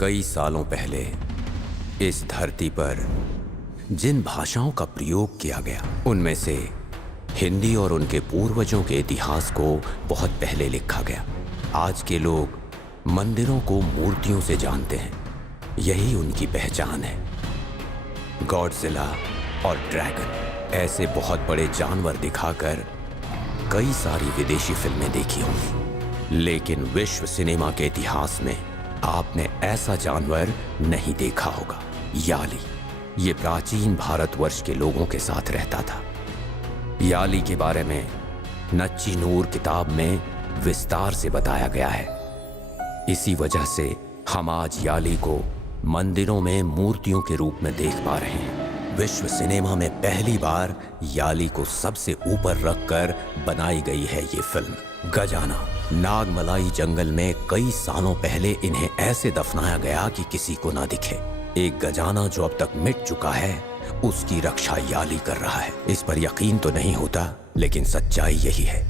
कई सालों पहले इस धरती पर जिन भाषाओं का प्रयोग किया गया उनमें से हिंदी और उनके पूर्वजों के इतिहास को बहुत पहले लिखा गया। आज के लोग मंदिरों को मूर्तियों से जानते हैं, यही उनकी पहचान है। गॉडजिला और ड्रैगन ऐसे बहुत बड़े जानवर दिखाकर कई सारी विदेशी फिल्में देखी होंगी, लेकिन विश्व सिनेमा के इतिहास में आपने ऐसा जानवर नहीं देखा होगा। याली ये प्राचीन भारतवर्ष के लोगों के साथ रहता था। याली के बारे में नच्ची नूर किताब में विस्तार से बताया गया है। इसी वजह से हम आज याली को मंदिरों में मूर्तियों के रूप में देख पा रहे हैं। विश्व सिनेमा में पहली बार याली को सबसे ऊपर रखकर बनाई गई है ये फिल्म। गजाना नागमलाई जंगल में कई सालों पहले इन्हें ऐसे दफनाया गया कि किसी को ना दिखे। एक गजाना जो अब तक मिट चुका है, उसकी रक्षा याली कर रहा है। इस पर यकीन तो नहीं होता, लेकिन सच्चाई यही है।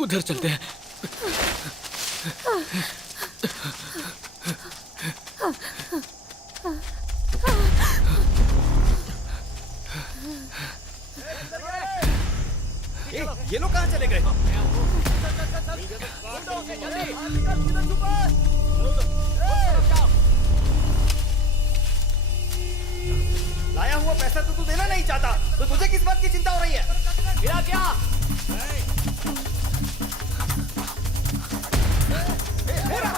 उधर चलते हैं। ये लोग कहाँ चले गए? लाया हुआ पैसा तो तू देना नहीं चाहता, तो तुझे किस बात की चिंता हो रही है? गिरा क्या?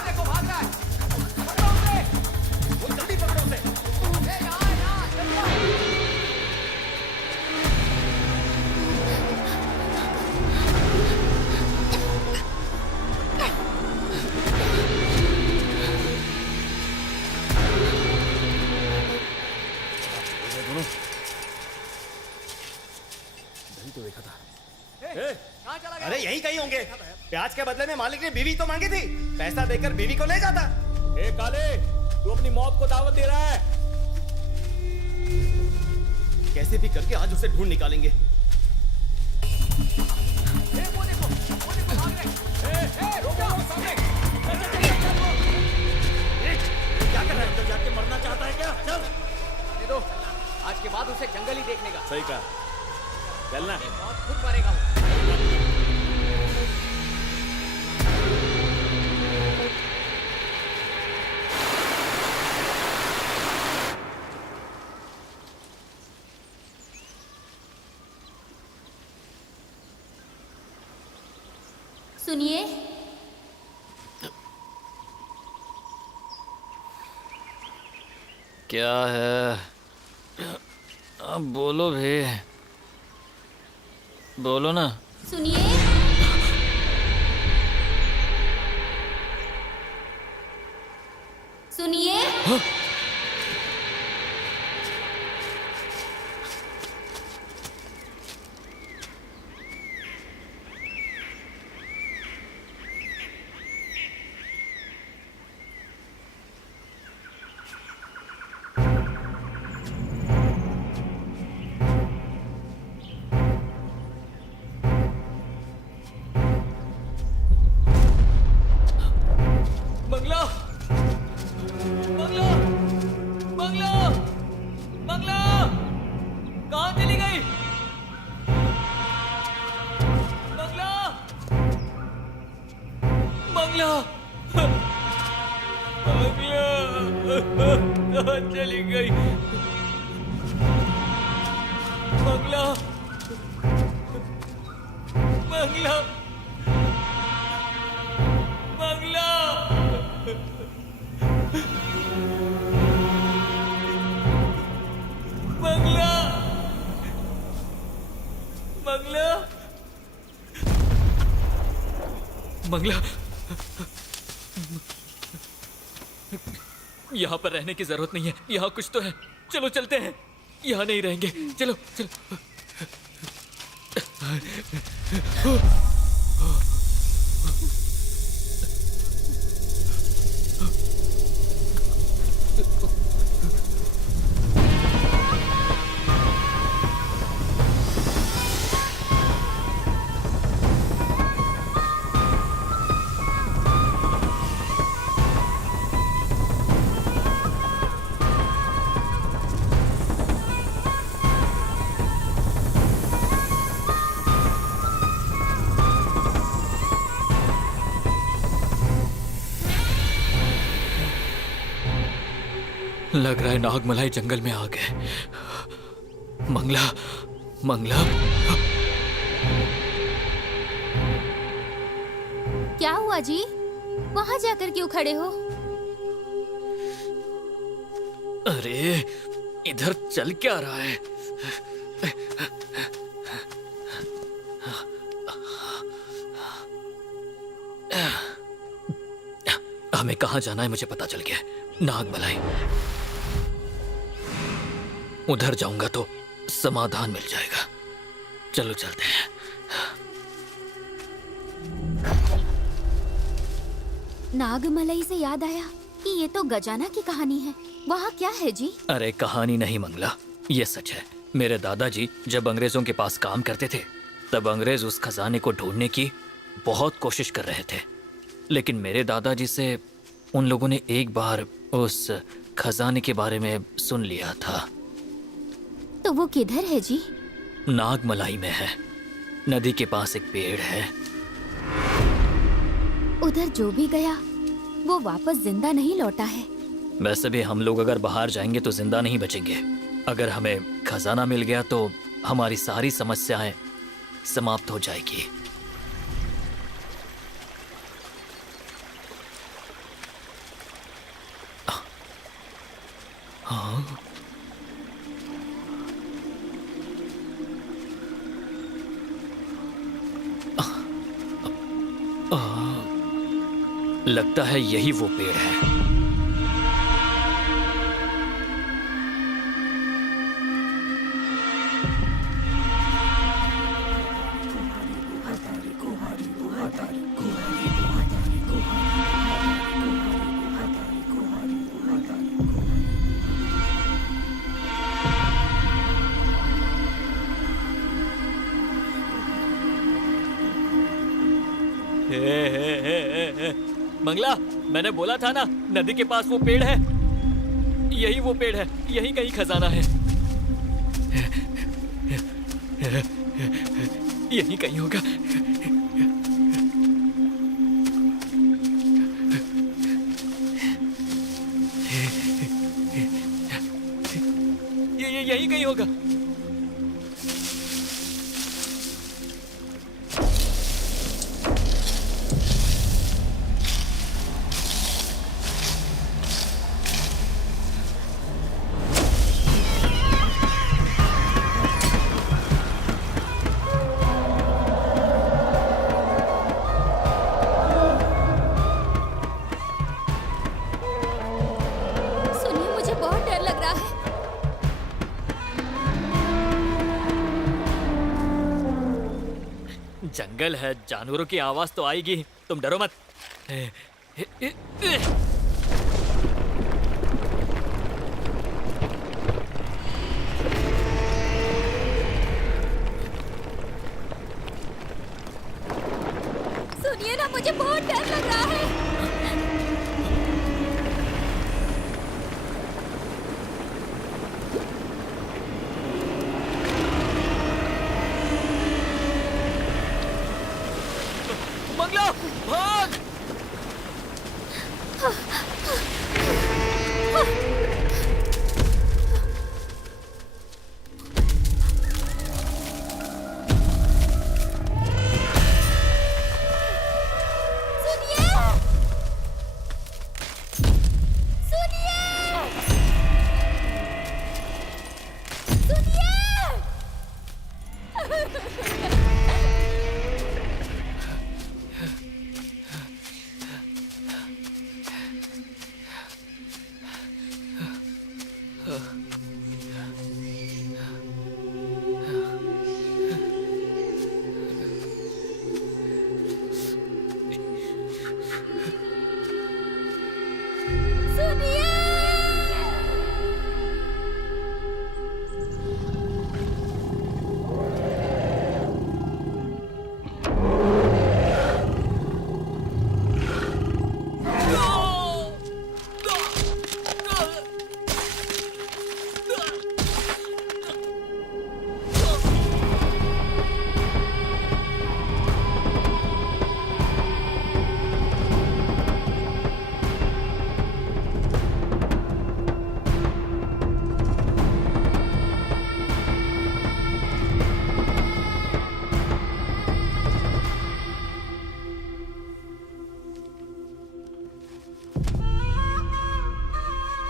देखो भाग रहा है। पकड़ो उसे। वो जल्दी पकड़ो उसे। तो देखा था। अरे यहीं कहीं होंगे। प्याज के बदले में मालिक ने बीवी तो मांगी थी, पैसा देकर बीवी को ले जाता। ए काले, तू अपनी मौत को दावत दे रहा है। कैसे भी करके आज उसे ढूंढ निकालेंगे। वो देखो भाग रहे। रोको सामने। क्या कर रहा है? तो जाके मरना चाहता है क्या? चल। दे दो, आज के बाद उसे जंगल ही देखने का। सही कहा। चलना। बहुत खुद मरेगा वो। सुनिए, क्या है? अब बोलो भी, बोलो ना। सुनिए, सुनिए। बंगला, बंगला, बंगला, बंगला, कहाँ चली गई? बंगला, बंगला, बंगला, कहाँ चली गई? बंगला, बंगला, बंगला। बंगला, बंगला, बंगला, यहाँ पर रहने की जरूरत नहीं है, यहाँ कुछ तो है। चलो चलते हैं, यहाँ नहीं रहेंगे। चलो चलो। लग रहा है नागमलाई जंगल में आ गए। मंगला, मंगला। क्या हुआ जी? वहां जाकर क्यों खड़े हो? अरे इधर चल क्या रहा है? हमें कहाँ जाना है मुझे पता चल गया। नागमलाई। उधर जाऊंगा तो समाधान मिल जाएगा। चलो चलते हैं। नागमलई से याद आया कि ये तो गजाना की कहानी है। वहाँ क्या है जी? अरे कहानी नहीं मंगला, ये सच है। मेरे दादाजी जब अंग्रेजों के पास काम करते थे तब अंग्रेज उस खजाने को ढूंढने की बहुत कोशिश कर रहे थे, लेकिन मेरे दादाजी से उन लोगों ने एक बार उस खजाने के बारे में सुन लिया था। तो वो किधर है जी? नागमलाई में है। नदी के पास एक पेड़ है। उधर जो भी गया वो वापस जिंदा नहीं लौटा है। वैसे भी हम लोग अगर बाहर जाएंगे तो जिंदा नहीं बचेंगे। अगर हमें खजाना मिल गया तो हमारी सारी समस्याएं समाप्त हो जाएगी। हाँ? लगता है यही वो पेड़ है। मंगला, मैंने बोला था ना नदी के पास वो पेड़ है। यही वो पेड़ है, यही कहीं खजाना है। यही कहीं होगा। यही कहीं होगा। जंगल है, जानवरों की आवाज तो आएगी। तुम डरो मत। सुनिए ना, मुझे बहुत डर लग रहा है। मंगला, भाग!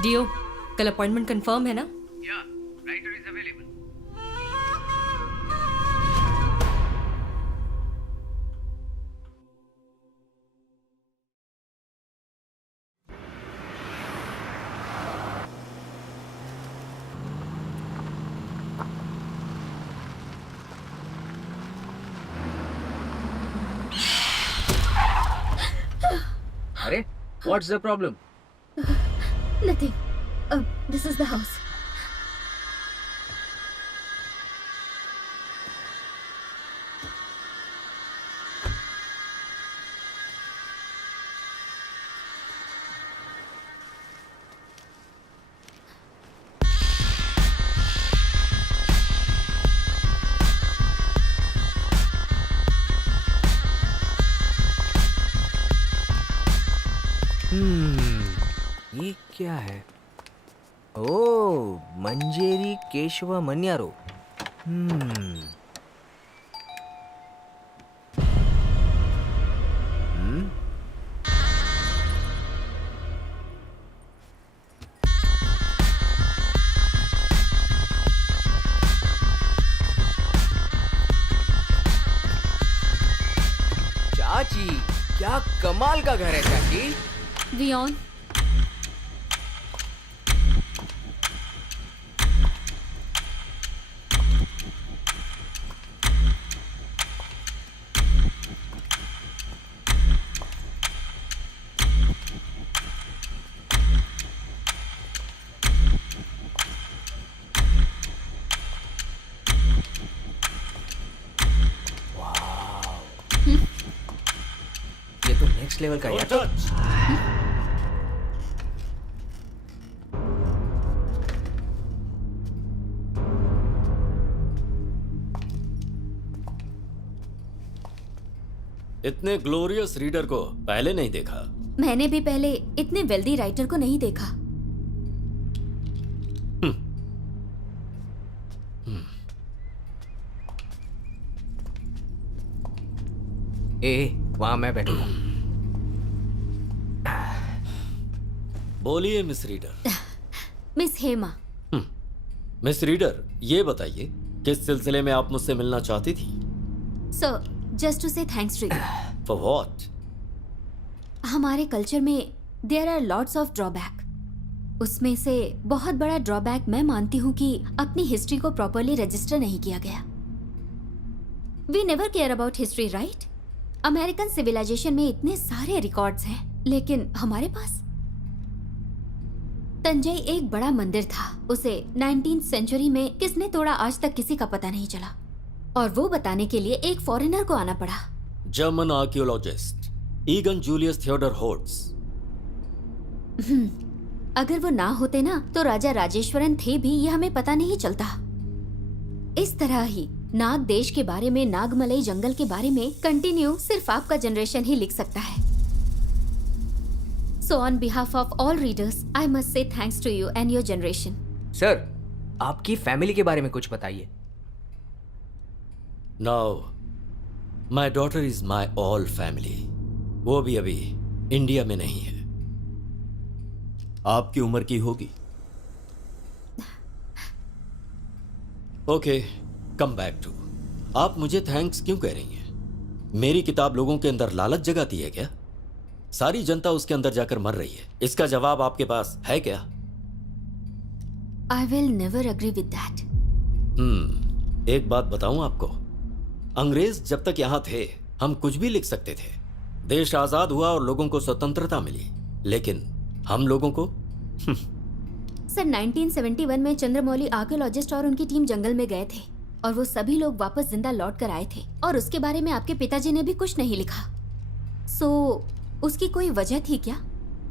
डियो, कल अपॉइंटमेंट कंफर्म है ना? अरे, what's the problem? Nothing. This is the house. ये क्या है? ओ, मंजेरी केशव मन्यारो। चाची, क्या कमाल का घर है चाची। Vion, ये तो नेक्स्ट लेवल का है। इतने ग्लोरियस रीडर को पहले नहीं देखा। मैंने भी पहले इतने वेल्दी राइटर को नहीं देखा। वहां मैं बैठूंगा। बोलिए miss reader. Miss Hema. Miss reader, ये बताइए किस सिलसिले में आप मुझसे मिलना चाहती थी? Sir, just to say thanks to you. For what? हमारे कल्चर में there are lots of drawback. उसमें से बहुत बड़ा ड्रॉबैक मैं मानती हूँ कि अपनी हिस्ट्री को प्रॉपरली रजिस्टर नहीं किया गया। We never care about history, right? American civilization में इतने सारे रिकॉर्ड्स हैं, लेकिन हमारे पास तंजई एक बड़ा मंदिर था। उसे 19th सेंचुरी में किसने तोड़ा आज तक किसी का पता नहीं चला, और वो बताने के लिए एक फॉरेनर को आना पड़ा। German archaeologist Egon Julius Theodor Horts. अगर वो ना होते ना तो राजा राजेश्वरन थे भी, ये हमें पता नहीं चलता। इस तरह ही नाग देश के बारे में, नागमलई जंगल के बारे में कंटिन्यू सिर्फ आपका जनरेशन ही लिख सकता है। So on behalf of all readers I must say thanks to you and your generation. Sir, आपकी फैमिली के बारे में कुछ बताइए। Now my daughter is my all family. वो भी अभी इंडिया में नहीं है। आपकी उम्र की होगी। Okay, come back to. आप मुझे थैंक्स क्यों कह रही हैं? मेरी किताब लोगों के अंदर लालच जगाती है क्या? सारी जनता उसके अंदर जाकर मर रही है। इसका जवाब आपके पास है क्या? I will never agree with that. एक बात बताऊं आपको, अंग्रेज जब तक यहां थे हम कुछ भी लिख सकते थे। देश आजाद हुआ और लोगों को स्वतंत्रता मिली, लेकिन हम लोगों को सर, 1971 में चंद्रमौली आर्कियोलॉजिस्ट और उनकी टीम जंगल में गए थे और वो सभी लोग वापस जिंदा लौट कर आए थे, और उसके बारे में आपके पिताजी ने भी कुछ नहीं लिखा। सो उसकी कोई वजह थी क्या?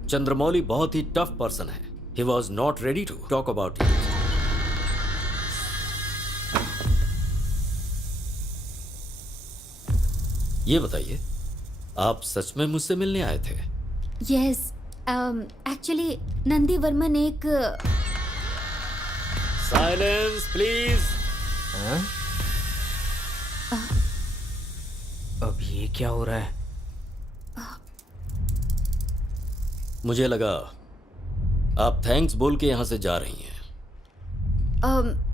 चंद्रमौली बहुत ही टफ पर्सन है। He was not ready to talk about it. ये बताइए, आप सच में मुझसे मिलने आए थे? यस, एक्चुअली नंदी वर्मन एक साइलेंस प्लीज। अब ये क्या हो रहा है? मुझे लगा आप थैंक्स बोल के यहाँ से जा रही हैं।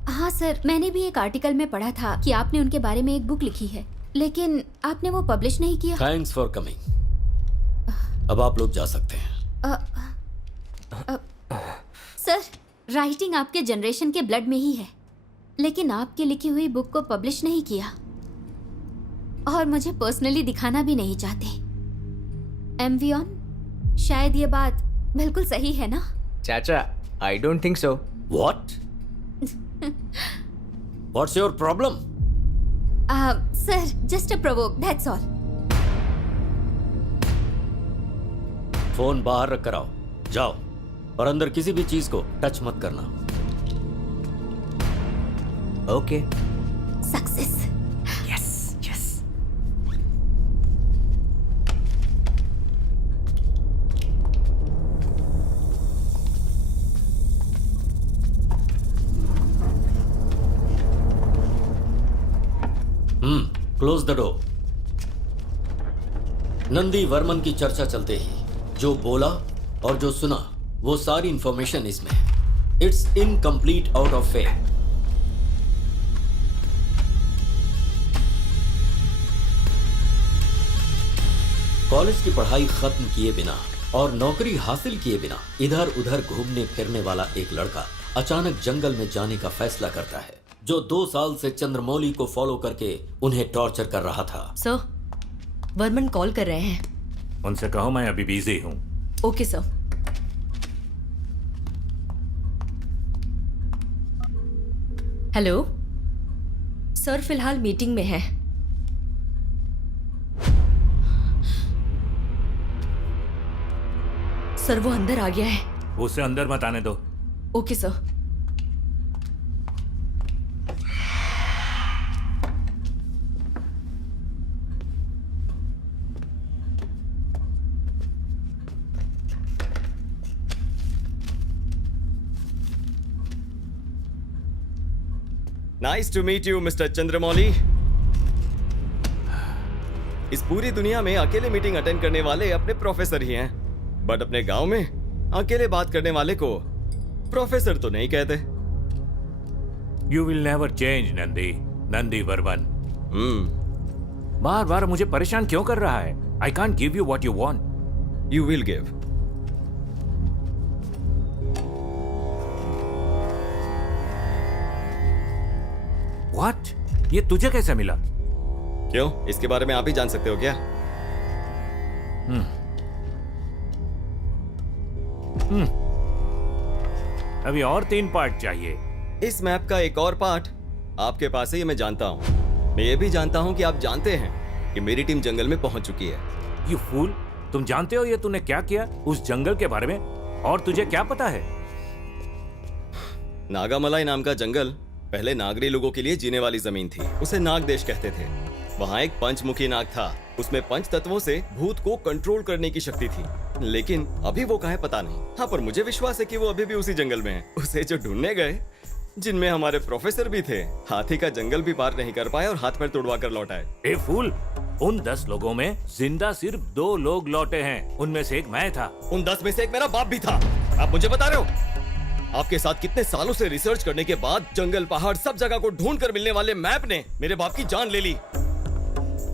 हाँ सर, मैंने भी एक आर्टिकल में पढ़ा था कि आपने उनके बारे में एक बुक लिखी है, लेकिन आपने वो पब्लिश नहीं किया। Thanks for coming. अब आप लोग जा सकते हैं। सर, राइटिंग आपके जनरेशन के ब्लड में ही है, लेकिन आपकी लिखी हुई बुक को पब्लिश नहीं किया और मुझे पर्सनली दिखाना भी नहीं चाहते। एमवी ऑन, शायद ये बात बिल्कुल सही है ना? चाचा, I don't think so. What? What's your problem? Sir, just a provoke, that's all. Phone बाहर रख कर आओ, जाओ, और अंदर किसी भी चीज को टच मत करना। Okay. Success. Yes, yes. Close the door. Nandi Varman की चर्चा चलते ही जो बोला और जो सुना वो सारी इंफॉर्मेशन इसमें है। It's incomplete out of faith. College की पढ़ाई खत्म किए बिना और नौकरी हासिल किए बिना इधर उधर घूमने फिरने वाला एक लड़का अचानक जंगल में जाने का फैसला करता है, जो 2 साल से चंद्रमौली को फॉलो करके उन्हें टॉर्चर कर रहा था। सर, वर्मन कॉल कर रहे हैं। उनसे कहो मैं अभी बिजी हूँ। Okay sir. हेलो सर, फिलहाल मीटिंग में है। सर, वो अंदर आ गया है। उसे अंदर मत आने दो। Okay sir. Nice to meet you mister Chandramouli. इस पूरी दुनिया में अकेले मीटिंग अटेंड करने वाले अपने प्रोफेसर ही हैं, बट अपने गांव में अकेले बात करने वाले को प्रोफेसर तो नहीं कहते। You will never change Nandi Varman. बार बार मुझे परेशान क्यों कर रहा है? I can't give you what you want. You will give. What? ये तुझे कैसे मिला? क्यों, इसके बारे में आप ही जान सकते हो क्या? अभी और 3 पार्ट चाहिए। इस मैप का एक और पार्ट आपके पास है, ये मैं जानता हूँ। मैं ये भी जानता हूँ कि आप जानते हैं कि मेरी टीम जंगल में पहुंच चुकी है। यू फूल, तुम जानते हो ये तूने क्या किया उस जंगल के बारे में? और तुझे क्या पता है? नागामलाई नाम का जंगल पहले नागरी लोगों के लिए जीने वाली जमीन थी। उसे नाग देश कहते थे। वहाँ एक पंचमुखी नाग था। उसमें 5 तत्वों से भूत को कंट्रोल करने की शक्ति थी, लेकिन अभी वो कहाँ है पता नहीं। हाँ, पर मुझे विश्वास है कि वो अभी भी उसी जंगल में है। उसे जो ढूंढने गए, जिनमें हमारे प्रोफेसर भी थे, हाथी का जंगल भी पार नहीं कर पाए और हाथ पैर तोड़वा कर लौट आए। ए फूल, उन 10 लोगों में जिंदा सिर्फ 2 लोग लौटे हैं। उनमें से एक मैं था। उन 10 में से एक मेरा बाप भी था। आप मुझे बता रहे हो? आपके साथ कितने सालों से रिसर्च करने के बाद जंगल पहाड़ सब जगह को ढूंढ कर मिलने वाले मैप ने मेरे बाप की जान ले ली।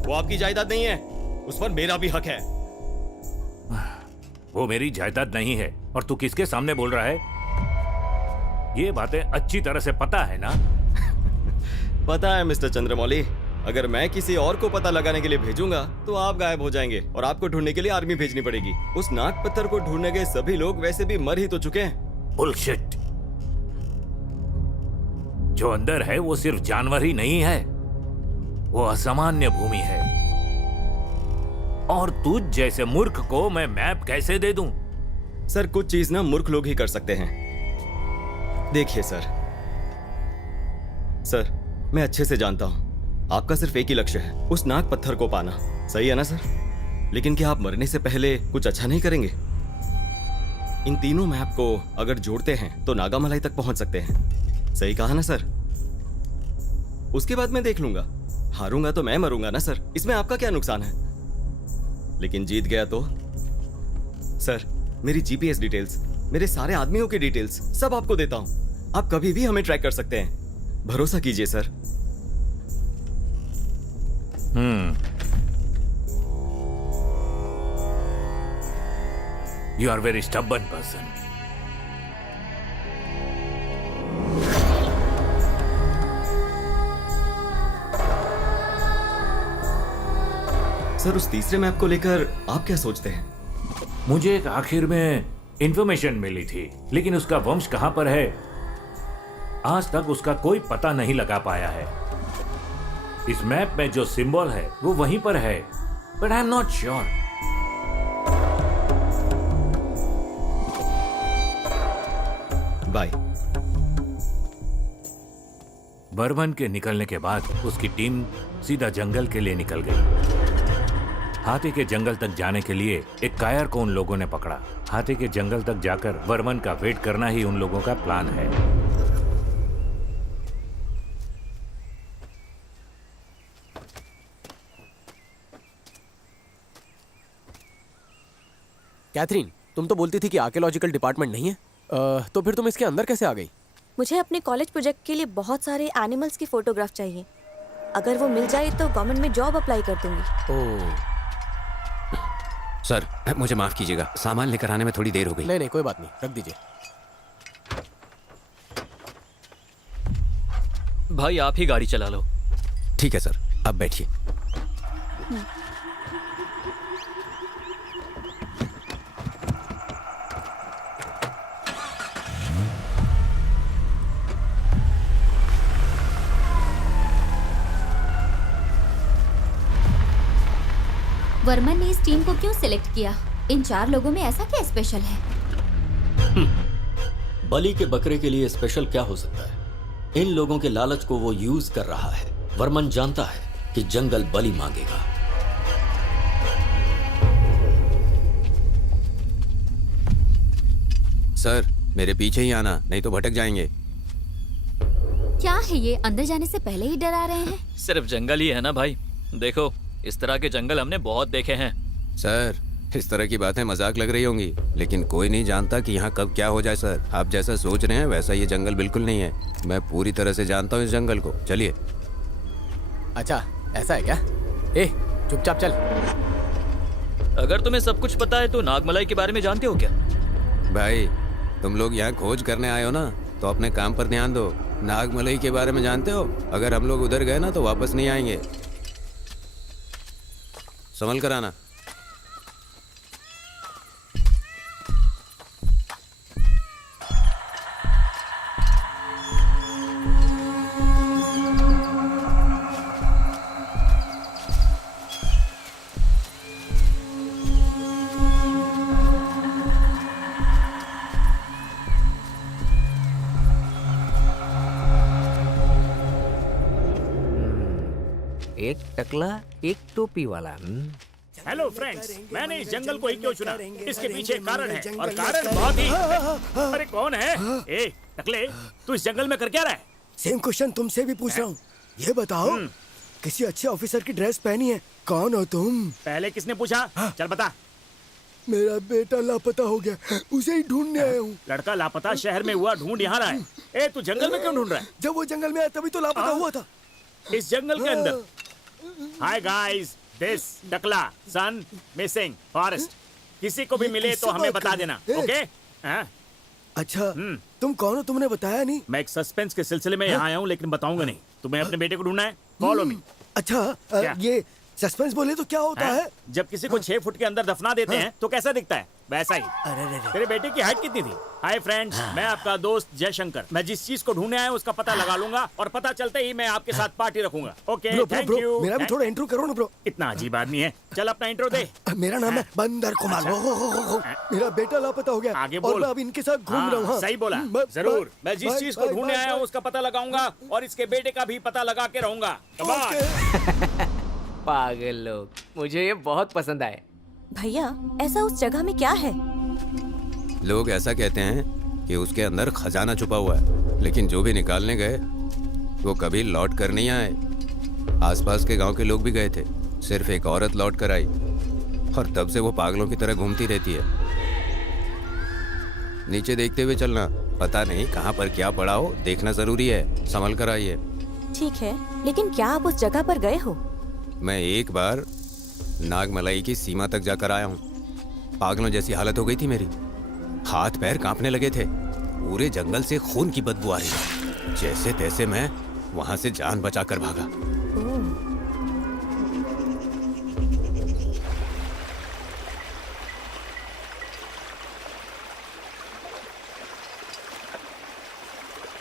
वो आपकी जायदाद नहीं है, उस पर मेरा भी हक है। वो मेरी जायदाद नहीं है और तू किसके सामने बोल रहा है? ये बातें अच्छी तरह से पता है ना? पता है मिस्टर चंद्रमौली। अगर मैं किसी और को पता लगाने के लिए भेजूंगा तो आप गायब हो जाएंगे और आपको ढूंढने के लिए आर्मी भेजनी पड़ेगी। उस नाग पत्थर को ढूंढने गए सभी लोग वैसे भी मर ही तो चुके हैं। बुलशिट। जो अंदर है वो सिर्फ जानवर ही नहीं है, वो असामान्य भूमि है। और तुझ जैसे मूर्ख को मैं मैप कैसे दे दूं? सर, कुछ चीज ना मूर्ख लोग ही कर सकते हैं। देखिए सर, मैं अच्छे से जानता हूं आपका सिर्फ एक ही लक्ष्य है, उस नाग पत्थर को पाना। सही है ना सर? लेकिन क्या आप मरने से पहले कुछ अच्छा नहीं करेंगे? इन तीनों मैप को अगर जोड़ते हैं तो नागामलाई तक पहुंच सकते हैं। सही कहा ना सर? उसके बाद मैं देख लूंगा। हारूंगा तो मैं मरूंगा ना सर, इसमें आपका क्या नुकसान है? लेकिन जीत गया तो? सर, मेरी जीपीएस डिटेल्स मेरे सारे आदमियों की डिटेल्स सब आपको देता हूँ। आप कभी भी हमें ट्रैक कर सकते हैं, भरोसा कीजिए sir. You are very stubborn person. Sir, उस तीसरे मैप को लेकर आप क्या सोचते हैं? मुझे एक आखिर में इंफॉर्मेशन मिली थी, लेकिन उसका वंश कहां पर है आज तक उसका कोई पता नहीं लगा पाया है। इस मैप में जो सिंबल है वो वहीं पर है, but I am not sure. Bye. Burman के निकलने के बाद उसकी टीम सीधा जंगल के लिए निकल गई। हाथी के जंगल तक जाने के लिए एक कायर को उन लोगों ने पकड़ा। हाथी के जंगल तक जाकर बर्मन का वेट करना ही उन लोगों का प्लान है। कैथरीन, तुम तो बोलती थी कि आर्कियोलॉजिकल डिपार्टमेंट नहीं है, तो फिर तुम इसके अंदर कैसे आ गई? मुझे अपने कॉलेज प्रोजेक्ट के लिए बहुत सारे एनिमल्स की फोटोग्राफ चाहिए। अगर वो मिल जाए तो गवर्नमेंट में जॉब अप्लाई कर दूंगी। ओह, सर मुझे माफ कीजिएगा, सामान लेकर आने में थोड़ी देर हो गई। नहीं नहीं, कोई बात नहीं, रख दीजिए। भाई आप ही गाड़ी चला लो। ठीक है सर, अब बैठिए। वर्मन ने इस टीम को क्यों सिलेक्ट किया? इन 4 लोगों में ऐसा क्या स्पेशल है? बलि के बकरे के लिए स्पेशल क्या हो सकता है? इन लोगों के लालच को वो यूज कर रहा है। वर्मन जानता है कि जंगल बलि मांगेगा। सर मेरे पीछे ही आना, नहीं तो भटक जाएंगे। क्या है ये, अंदर जाने से पहले ही डरा रहे हैं? सिर्फ जंगल ही है ना भाई, देखो इस तरह के जंगल हमने बहुत देखे हैं। सर इस तरह की बातें मजाक लग रही होंगी, लेकिन कोई नहीं जानता कि यहाँ कब क्या हो जाए। सर आप जैसा सोच रहे हैं वैसा ये जंगल बिल्कुल नहीं है। मैं पूरी तरह से जानता हूँ इस जंगल को। चलिए। अच्छा ऐसा है क्या? ए चुपचाप चल। अगर तुम्हें सब कुछ पता है तो नागमलाई के बारे में जानते हो क्या? भाई तुम लोग यहाँ खोज करने आए हो ना, तो अपने काम पर ध्यान दो। नागमलई के बारे में जानते हो? अगर हम लोग उधर गए ना तो वापस नहीं आएंगे। संभल कर आना। एक टकला एक टोपी वाला। हेलो फ्रेंड्स, मैंने इस जंगल को ही क्यों चुना? इसके पीछे एक कारण है और कारण बहुत ही। अरे कौन है? ए टकले, तू इस जंगल में कर क्या रहा है? सेम क्वेश्चन तुमसे भी पूछ रहा हूँ। ये बताओ, किसी अच्छे ऑफिसर की ड्रेस पहनी है, कौन हो तुम? पहले किसने पूछा? चल बता। मेरा बेटा लापता हो गया, उसे ही ढूंढने आया हूँ। लड़का लापता शहर में हुआ, ढूंढ यहाँ रहा है। ए तू जंगल में क्यों ढूंढ रहा है? जब वो जंगल में आया तभी तो लापता हुआ था। इस जंगल के अंदर? हाय गाइस, दिस टकला सन मिसिंग फॉरेस्ट। किसी को भी मिले तो हमें बता देना, ओके? अच्छा तुम कौन हो? तुमने बताया नहीं। मैं एक सस्पेंस के सिलसिले में यहाँ आया हूँ, लेकिन बताऊंगा नहीं। तुम्हें अपने बेटे को ढूंढना है, फॉलो मी। अच्छा ये सस्पेंस बोले तो क्या होता है? जब किसी को 6 फुट के अंदर दफना देते हैं तो कैसा दिखता है? वैसा ही। तेरे बेटे की हाइट कितनी थी? हाय फ्रेंड्स, मैं आपका दोस्त जयशंकर। मैं जिस चीज को ढूंढने आया हूं उसका पता लगा लूंगा और पता चलते ही मैं आपके साथ पार्टी रखूंगा। Okay, thank you. मेरा भी थोड़ा इंट्रो करो ना ब्रो। इतना अजीब आदमी है। चल अपना इंट्रो दे। मेरा नाम है बंदर कुमार। मेरा बेटा लापता हो गया। आगे बोल। और मैं अब इनके साथ घूम रहा हूँ। सही बोला। जरूर, मैं जिस चीज को ढूंढने आया हूँ उसका पता लगाऊंगा और इसके बेटे का भी पता लगा के रहूंगा। पागल लोग, मुझे ये बहुत पसंद आए। भैया ऐसा उस जगह में क्या है? लोग ऐसा कहते हैं कि उसके अंदर खजाना छुपा हुआ है, लेकिन जो भी निकालने गए वो कभी लौट कर नहीं आए। आसपास के गांव के लोग भी गए थे, सिर्फ एक औरत लौट कर आई और तब से वो पागलों की तरह घूमती रहती है। नीचे देखते हुए चलना, पता नहीं कहाँ पर क्या पड़ा हो, देखना जरूरी है। संभल कर आइए। ठीक है, लेकिन क्या आप उस जगह पर गए हो? मैं एक बार नागमलाई की सीमा तक जाकर आया हूँ। पागलों जैसी हालत हो गई थी मेरी, हाथ पैर कांपने लगे थे। पूरे जंगल से खून की बदबू आ रही थी। जैसे तैसे मैं वहां से जान बचाकर भागा।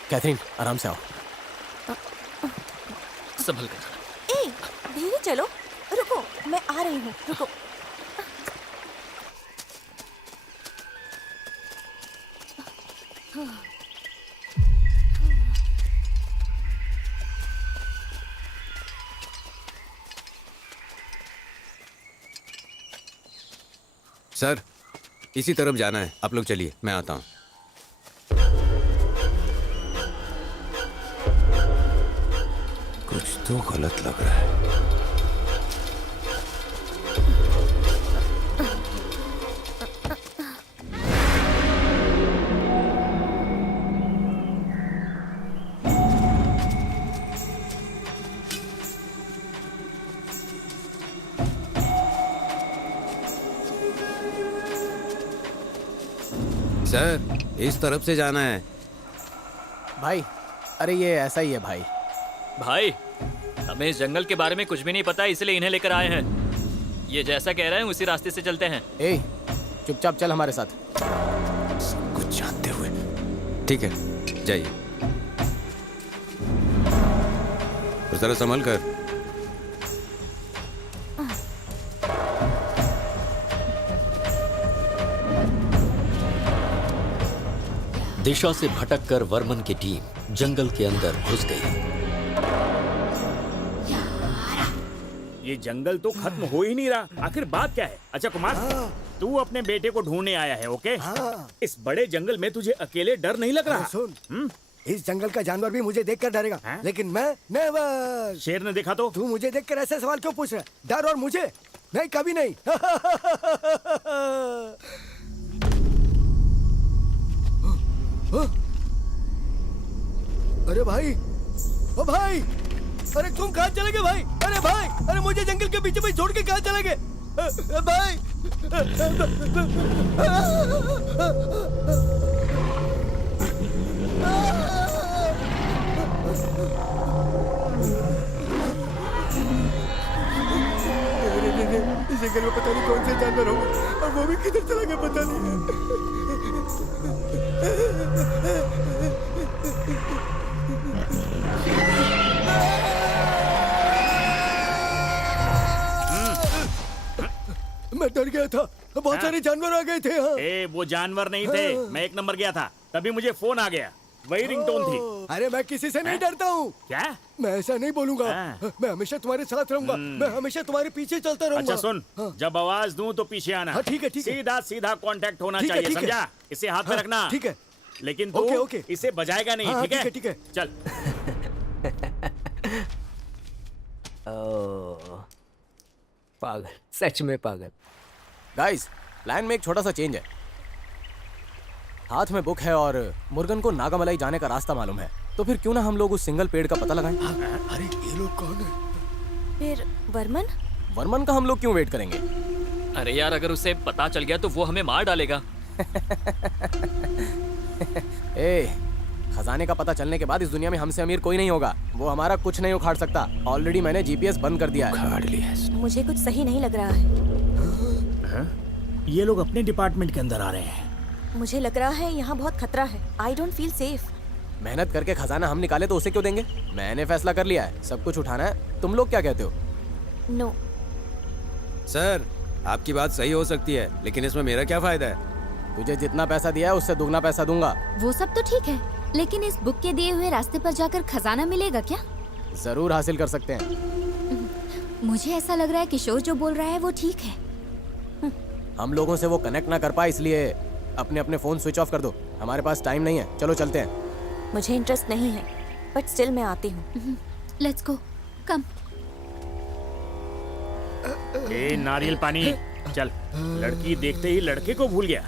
कैथरीन, आराम से आओ। संभल कर। ए, धीरे चलो। रुको, मैं आ रही हूँ, रुको। सर, इसी तरफ जाना है। आप लोग चलिए, मैं आता हूँ। कुछ तो गलत लग रहा है। सर, इस तरफ से जाना है। भाई, अरे ये ऐसा ही है भाई। भाई, हमें इस जंगल के बारे में कुछ भी नहीं पता, इसलिए इन्हें लेकर आए हैं। ये जैसा कह रहे हैं उसी रास्ते से चलते हैं। ए, चुपचाप चल हमारे साथ। सब कुछ जानते हुए। ठीक है, जाइए। और जरा संभल कर। दिशा से भटककर वर्मन की टीम जंगल के अंदर घुस गई। ये जंगल तो खत्म हो ही नहीं रहा, आखिर बात क्या है? अच्छा कुमार, तू अपने बेटे को ढूंढने आया है, ओके? इस बड़े जंगल में तुझे अकेले डर नहीं लग रहा? सुन, इस जंगल का जानवर भी मुझे देखकर डरेगा, लेकिन मैं नेवर। शेर ने देखा तो? तू मुझे देखकर ऐसे सवाल क्यों पूछ रहा है? डर और मुझे? नहीं, कभी नहीं। अरे भाई, ओ भाई, अरे तुम कहाँ चले गए भाई? अरे भाई, अरे मुझे जंगल के बीच में छोड़ के कहाँ चले गए भाई? इस जंगल में पता नहीं कौन से जानवर होंगे और वो भी किधर चला गया पता नहीं। मैं डर गया था, बहुत सारे जानवर आ गए थे। ए, वो जानवर नहीं थे, मैं एक नंबर गया था, तभी मुझे फोन आ गया, वही रिंगटोन थी। अरे मैं किसी से नहीं डरता हूँ। क्या? मैं ऐसा नहीं बोलूंगा। मैं हमेशा तुम्हारे साथ रहूंगा, मैं हमेशा तुम्हारे पीछे चलता रहूंगा। अच्छा सुन, जब आवाज दूं तो पीछे आना। हाँ, ठीक है, ठीक है। सीधा सीधा कांटेक्ट होना ठीक है, चाहिए, ठीक है। समझा? इसे हाथ में रखना। ठीक है। लेकिन तू ओके। इसे बजाएगा नहीं, हाँ, ठीक है? ठीक है। चल। पागल, सच में पागल। गाइस, प्लान में एक छोटा सा चेंज है। हाथ में बुक है और मुर्गन को नागामलाई जाने का रास्ता मालूम है, तो फिर क्यों ना हम लोग उस सिंगल पेड़ का पता लगाएं? अरे ये लोग कौन है? फिर वर्मन? वर्मन का हम लोग क्यों वेट करेंगे? अरे यार, अगर उसे पता चल गया तो वो हमें मार डालेगा। ए, खजाने का पता चलने के बाद इस दुनिया में हमसे अमीर कोई नहीं होगा। वो हमारा कुछ नहीं उखाड़ सकता। ऑलरेडी मैंने जीपीएस बंद कर दिया है। उखाड़ लिया है। मुझे कुछ सही नहीं लग रहा है। ये लोग अपने डिपार्टमेंट के अंदर आ रहे हैं। मुझे लग रहा है यहाँ बहुत खतरा है। I don't feel safe. मेहनत करके खजाना हम निकाले तो उसे क्यों देंगे? मैंने फैसला कर लिया है, सब कुछ उठाना है। तुम लोग क्या कहते हो? नो। सर, आपकी बात सही हो सकती है, लेकिन इसमें मेरा क्या फायदा है? तुझे जितना पैसा दिया है उससे दुगना पैसा दूंगा। वो सब तो ठीक है, लेकिन इस बुक के दिए हुए रास्ते पर जाकर खजाना मिलेगा क्या? जरूर हासिल कर सकते हैं। मुझे ऐसा लग रहा है किशोर जो बोल रहा है वो ठीक है। हम लोगों से वो कनेक्ट ना कर पाए, इसलिए अपने अपने फोन स्विच ऑफ कर दो। हमारे पास टाइम नहीं है, चलो चलते हैं। मुझे इंटरेस्ट नहीं है, बट स्टिल मैं आती हूँ। लेट्स गो, कम। ए, नारियल पानी। चल, लड़की देखते ही लड़के को भूल गया।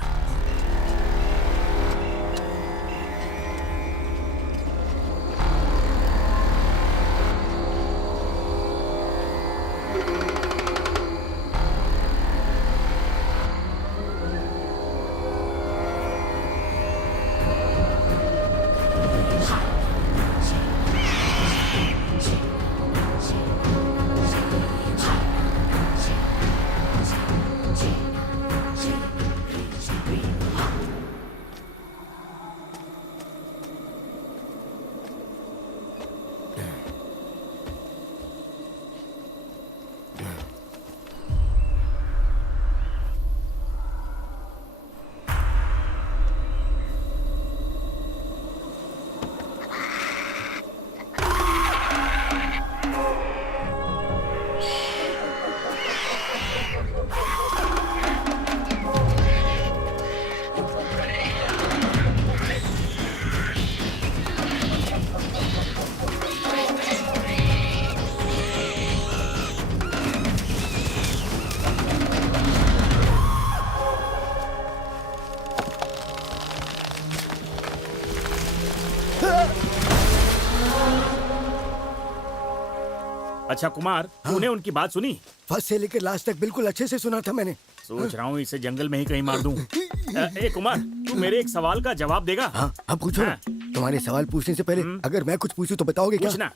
अच्छा कुमार, तूने उनकी बात सुनी? फर्स्ट से लेकर लास्ट तक बिल्कुल अच्छे से सुना था मैंने। सोच रहा हूँ इसे जंगल में ही कहीं मार दूं। ए कुमार, तू मेरे एक सवाल का जवाब देगा? हाँ, अब पूछो। तुम्हारे सवाल पूछने से पहले अगर मैं कुछ पूछूं तो बताओगे क्या? पूछना।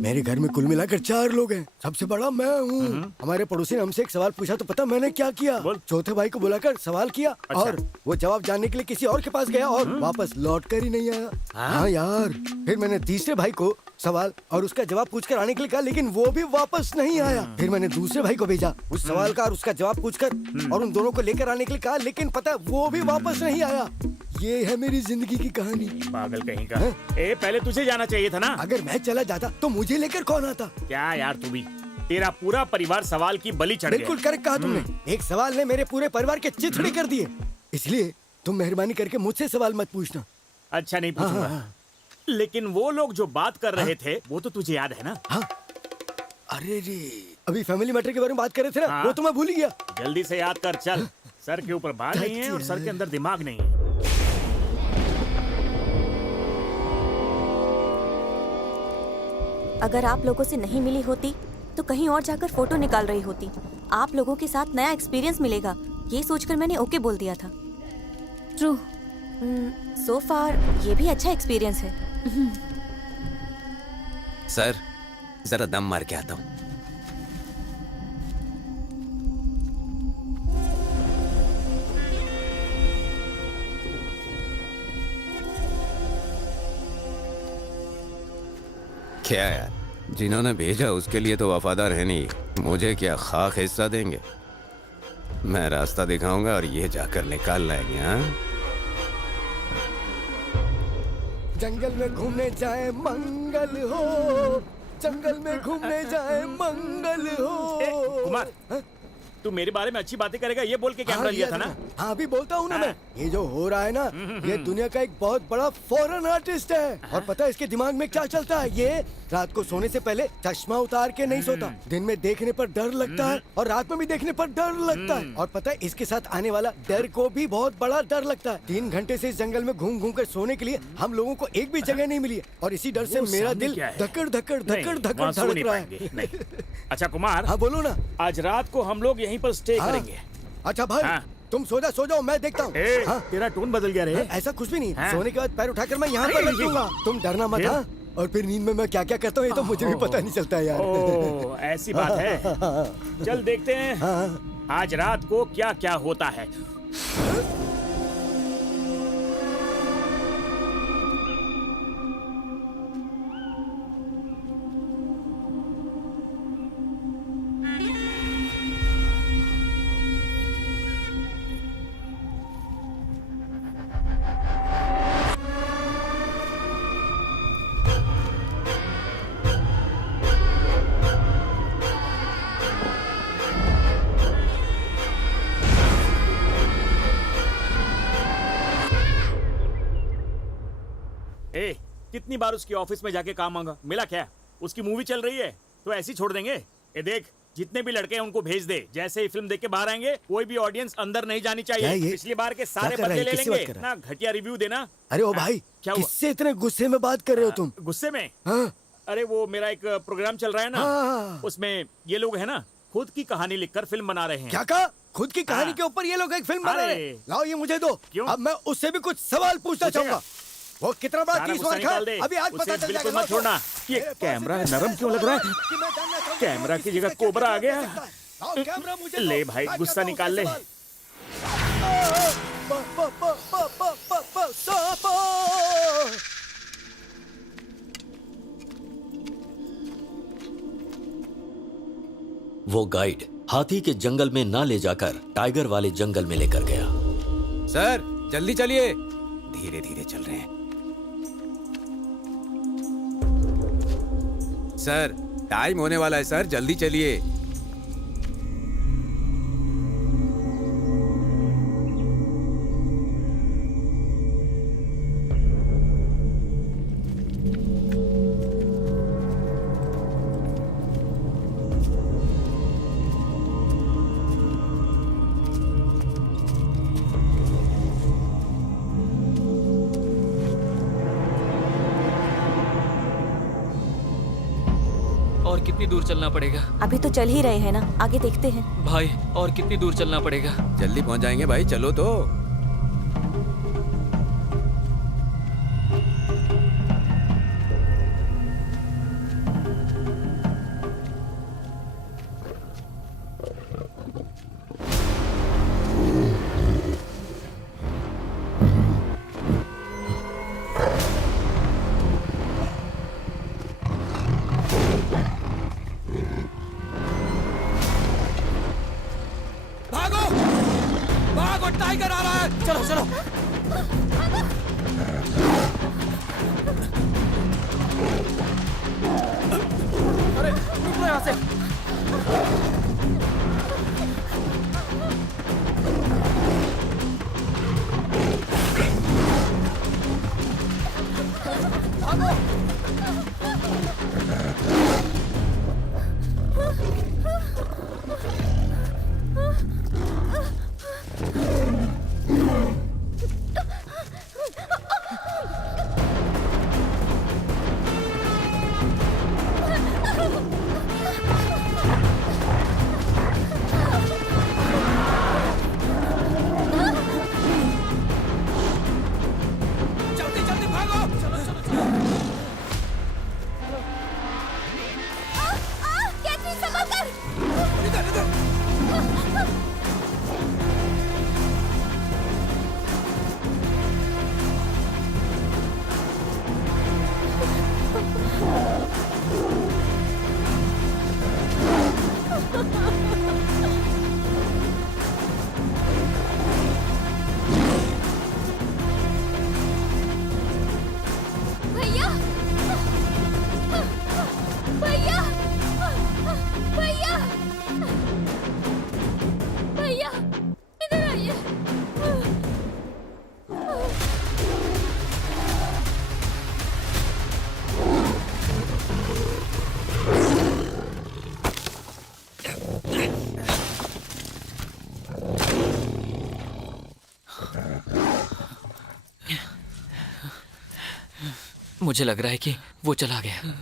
मेरे घर में कुल मिलाकर 4 लोग हैं, सबसे बड़ा मैं हूँ। हमारे पड़ोसी ने हमसे एक सवाल पूछा तो पता मैंने क्या किया? चौथे भाई को बुलाकर सवाल किया। अच्छा। और वो जवाब जानने के लिए किसी और के पास गया और वापस लौट कर ही नहीं आया। हाँ यार, फिर मैंने तीसरे भाई को सवाल और उसका जवाब पूछकर आने के लिए कहा, लेकिन वो भी वापस नहीं आया। फिर मैंने दूसरे भाई को भेजा उस सवाल का और उसका जवाब पूछकर और उन दोनों को लेकर आने के लिए कहा, लेकिन पता है वो भी वापस नहीं आया। ये है मेरी जिंदगी की कहानी। पागल कहीं का। ए पहले तुझे जाना चाहिए था ना। अगर मैं चला जाता तो मुझे लेकर कौन आता? क्या यार तू भी, तेरा पूरा परिवार सवाल की बलि चढ़ गया। बिल्कुल करेक्ट कहा तुमने। एक सवाल ने मेरे पूरे परिवार के चिथड़े कर दिए। इसलिए तुम मेहरबानी करके मुझसे सवाल मत पूछना। अच्छा नहीं पूछूंगा। लेकिन वो लोग जो बात कर रहे थे वो तो तुझे याद है ना? अरे रे, अभी फैमिली मैटर के बारे में बात कर रहे थे ना, वो तो मैं भूल ही गया। जल्दी से याद कर चल। सर के ऊपर बाल नहीं है और सर के अंदर दिमाग नहीं है। अगर आप लोगों से नहीं मिली होती तो कहीं और जाकर फोटो निकाल रही होती। आप लोगों के साथ नया एक्सपीरियंस मिलेगा, ये सोचकर मैंने ओके बोल दिया था। ट्रू। सो फार ये भी अच्छा एक्सपीरियंस है। सर, जरा दम मार के आता हूँ। क्या यार, जिन्होंने भेजा उसके लिए तो वफादार है नहीं, मुझे क्या खाक हिस्सा देंगे? मैं रास्ता दिखाऊंगा और ये जाकर निकाल लाएंगे। हाँ, जंगल में घूमने जाए मंगल हो, जंगल में घूमने जाए मंगल हो। कुमार, तू मेरे बारे में अच्छी बातें करेगा ये बोल के कैमरा लिया था ना? हाँ, अभी बोलता हूँ ना मैं। ये जो हो रहा है ना, ये दुनिया का एक बहुत बड़ा फॉरेन आर्टिस्ट है। और पता है इसके दिमाग में क्या चलता है? ये रात को सोने से पहले चश्मा उतार के नहीं सोता। दिन में देखने पर डर लगता है और रात में भी देखने पर डर लगता है। और पता है इसके साथ आने वाला डर को भी बहुत बड़ा डर लगता है। 3 घंटे से इस जंगल में घूम घूम कर सोने के लिए हम लोगों को एक भी जगह नहीं मिली है और इसी डर से मेरा दिल धकड़ धकड़ धकड़ धकड़ धड़क रहा है। अच्छा कुमार, हाँ बोलो ना। आज रात को हम लोग यहीं पर स्टे करेंगे। अच्छा भाई, तुम सो जाओ, मैं देखता हूँ। तेरा टोन बदल गया रे। ऐसा कुछ भी नहीं। सोने के बाद पैर उठाकर मैं यहाँ पर रख दूंगा। तुम डरना मत। हाँ, और फिर नींद में मैं क्या क्या करता हूँ ये तो मुझे भी पता नहीं चलता यार। ओह, ऐसी बात है। चल देखते हैं आज रात को क्या क्या होता है। कितनी बार उसकी ऑफिस में जाके काम मांगा, मिला क्या? उसकी मूवी चल रही है तो ऐसे ही छोड़ देंगे? ये देख, जितने भी लड़के हैं उनको भेज दे। जैसे ही फिल्म देख के बाहर आएंगे कोई भी ऑडियंस अंदर नहीं जानी चाहिए। पिछली बार के सारे बदले ले लेंगे ना। घटिया रिव्यू देना। अरे ओ भाई, क्या किससे इतने गुस्से में बात कर रहे हो तुम? गुस्से में? हाँ? अरे वो मेरा एक प्रोग्राम चल रहा है ना, उसमें ये लोग है ना खुद की कहानी लिखकर फिल्म बना रहे हैं। क्या कहा? खुद की कहानी के ऊपर ये लोग एक फिल्म बना रहे हैं? लाओ ये मुझे दो। अब मैं उससे भी कुछ सवाल पूछना चाहूंगा। वो कितना बड़ा केस हुआ है अभी आज पता चल जाएगा। मत छोड़ना। ये कैमरा नरम क्यों लग रहा है? कैमरा की जगह कोबरा आ गया। ले भाई, गुस्सा निकाल ले। वो गाइड हाथी के जंगल में ना ले जाकर टाइगर वाले जंगल में लेकर गया। सर जल्दी चलिए, धीरे धीरे चल रहे हैं। सर टाइम होने वाला है सर, जल्दी चलिए। और कितनी दूर चलना पड़ेगा? अभी तो चल ही रहे हैं ना, आगे देखते हैं। भाई और कितनी दूर चलना पड़ेगा? जल्दी पहुंच जाएंगे भाई, चलो तो। भागो भागो, टाइगर आ रहा है। चलो चलो। अरे निकलो यहाँ से। जल्दी जल्दी भागो। चलो चलो चलो। कैथरीन, संभल कर। इधर इधर। भैया भैया भैया भैया, इधर आइए। मुझे लग रहा है कि वो चला गया।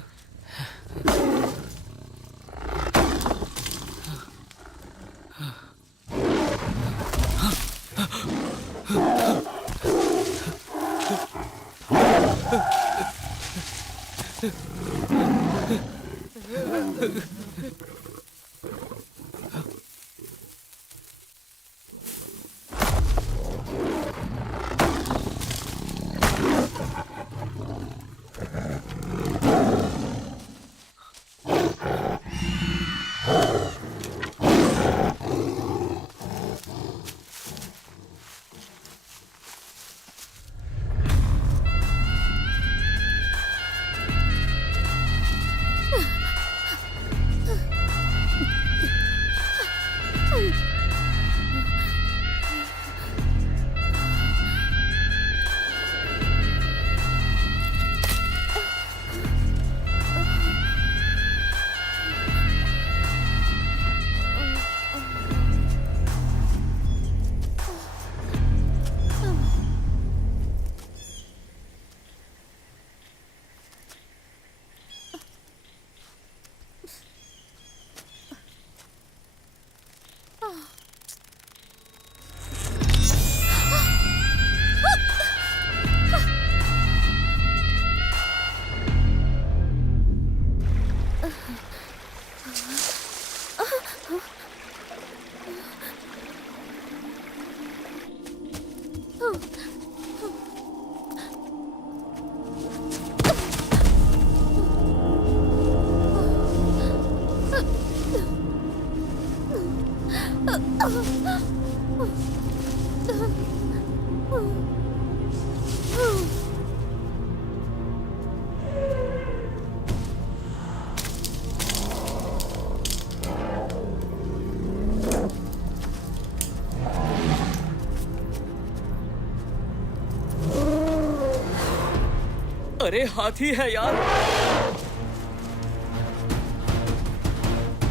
अरे हाथी है यार।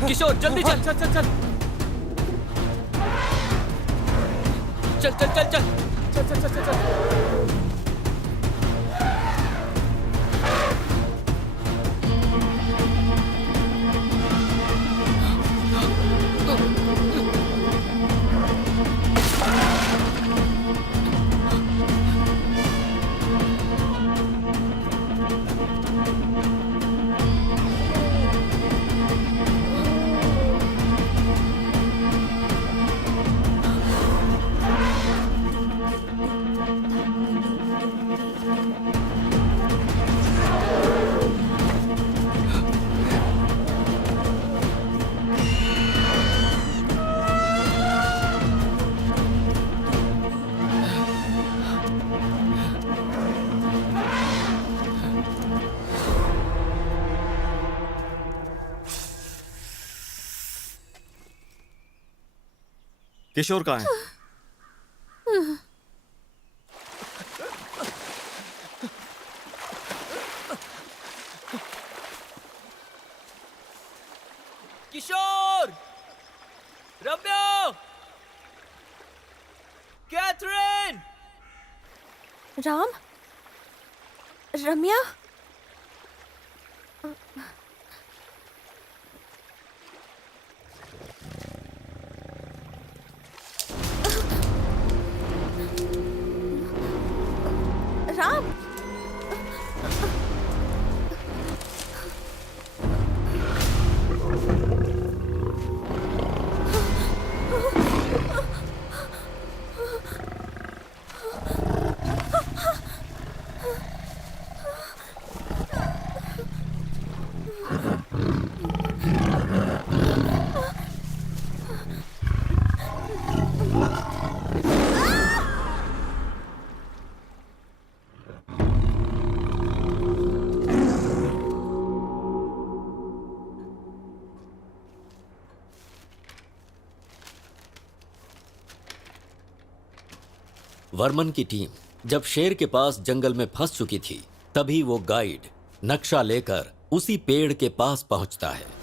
किशोर जल्दी चल चल चल चल चल चल चल चल चल चल चल चल। किशोर कहाँ है? किशोर, रम्या, कैथरीन, राम, रम्या, राम, वर्मन की टीम जब शेर के पास जंगल में फंस चुकी थी, तभी वो गाइड नक्शा लेकर उसी पेड़ के पास पहुंचता है।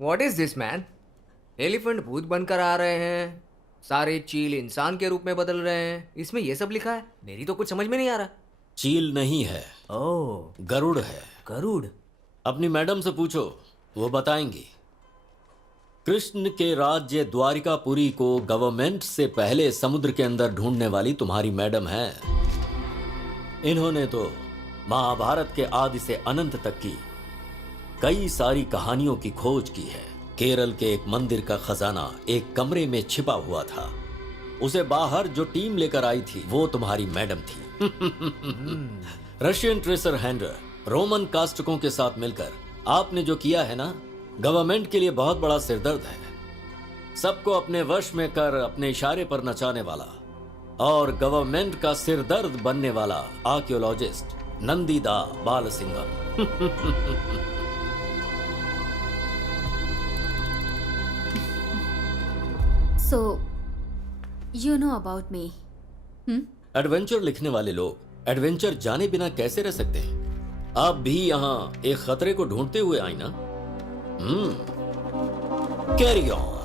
What is this, man? Elephant भूत बनकर आ रहे हैं, सारे चील इंसान के रूप में बदल रहे हैं। इसमें ये सब लिखा है, मेरी तो कुछ समझ में नहीं आ रहा। चील नहीं है, ओह, गरुड़ है। गरुड़? अपनी मैडम से पूछो, वो बताएंगी। कृष्ण के राज्य द्वारिकापुरी को गवर्नमेंट से पहले समुद्र के अंदर ढूंढने वाली तुम्हारी मैडम है। इन्होंने तो महाभारत के आदि से अनंत तक की कई सारी कहानियों की खोज की है। केरल के एक मंदिर का खजाना एक कमरे में छिपा हुआ था। उसे बाहर जो टीम लेकर आई थी वो तुम्हारी मैडम थी। रशियन ट्रेसर हैंडर रोमन कास्टकों के साथ मिलकर आपने जो किया है ना, गवर्नमेंट के लिए बहुत बड़ा सिरदर्द है। सबको अपने वश में कर अपने इशारे पर नचाने वाला और गवर्नमेंट का सिरदर्द बनने वाला archaeologist Nandida Balasingam. So, you know about me. Adventure लिखने वाले लोग एडवेंचर जाने बिना कैसे रह सकते हैं? आप भी यहाँ एक खतरे को ढूंढते हुए आई ना? Carry on.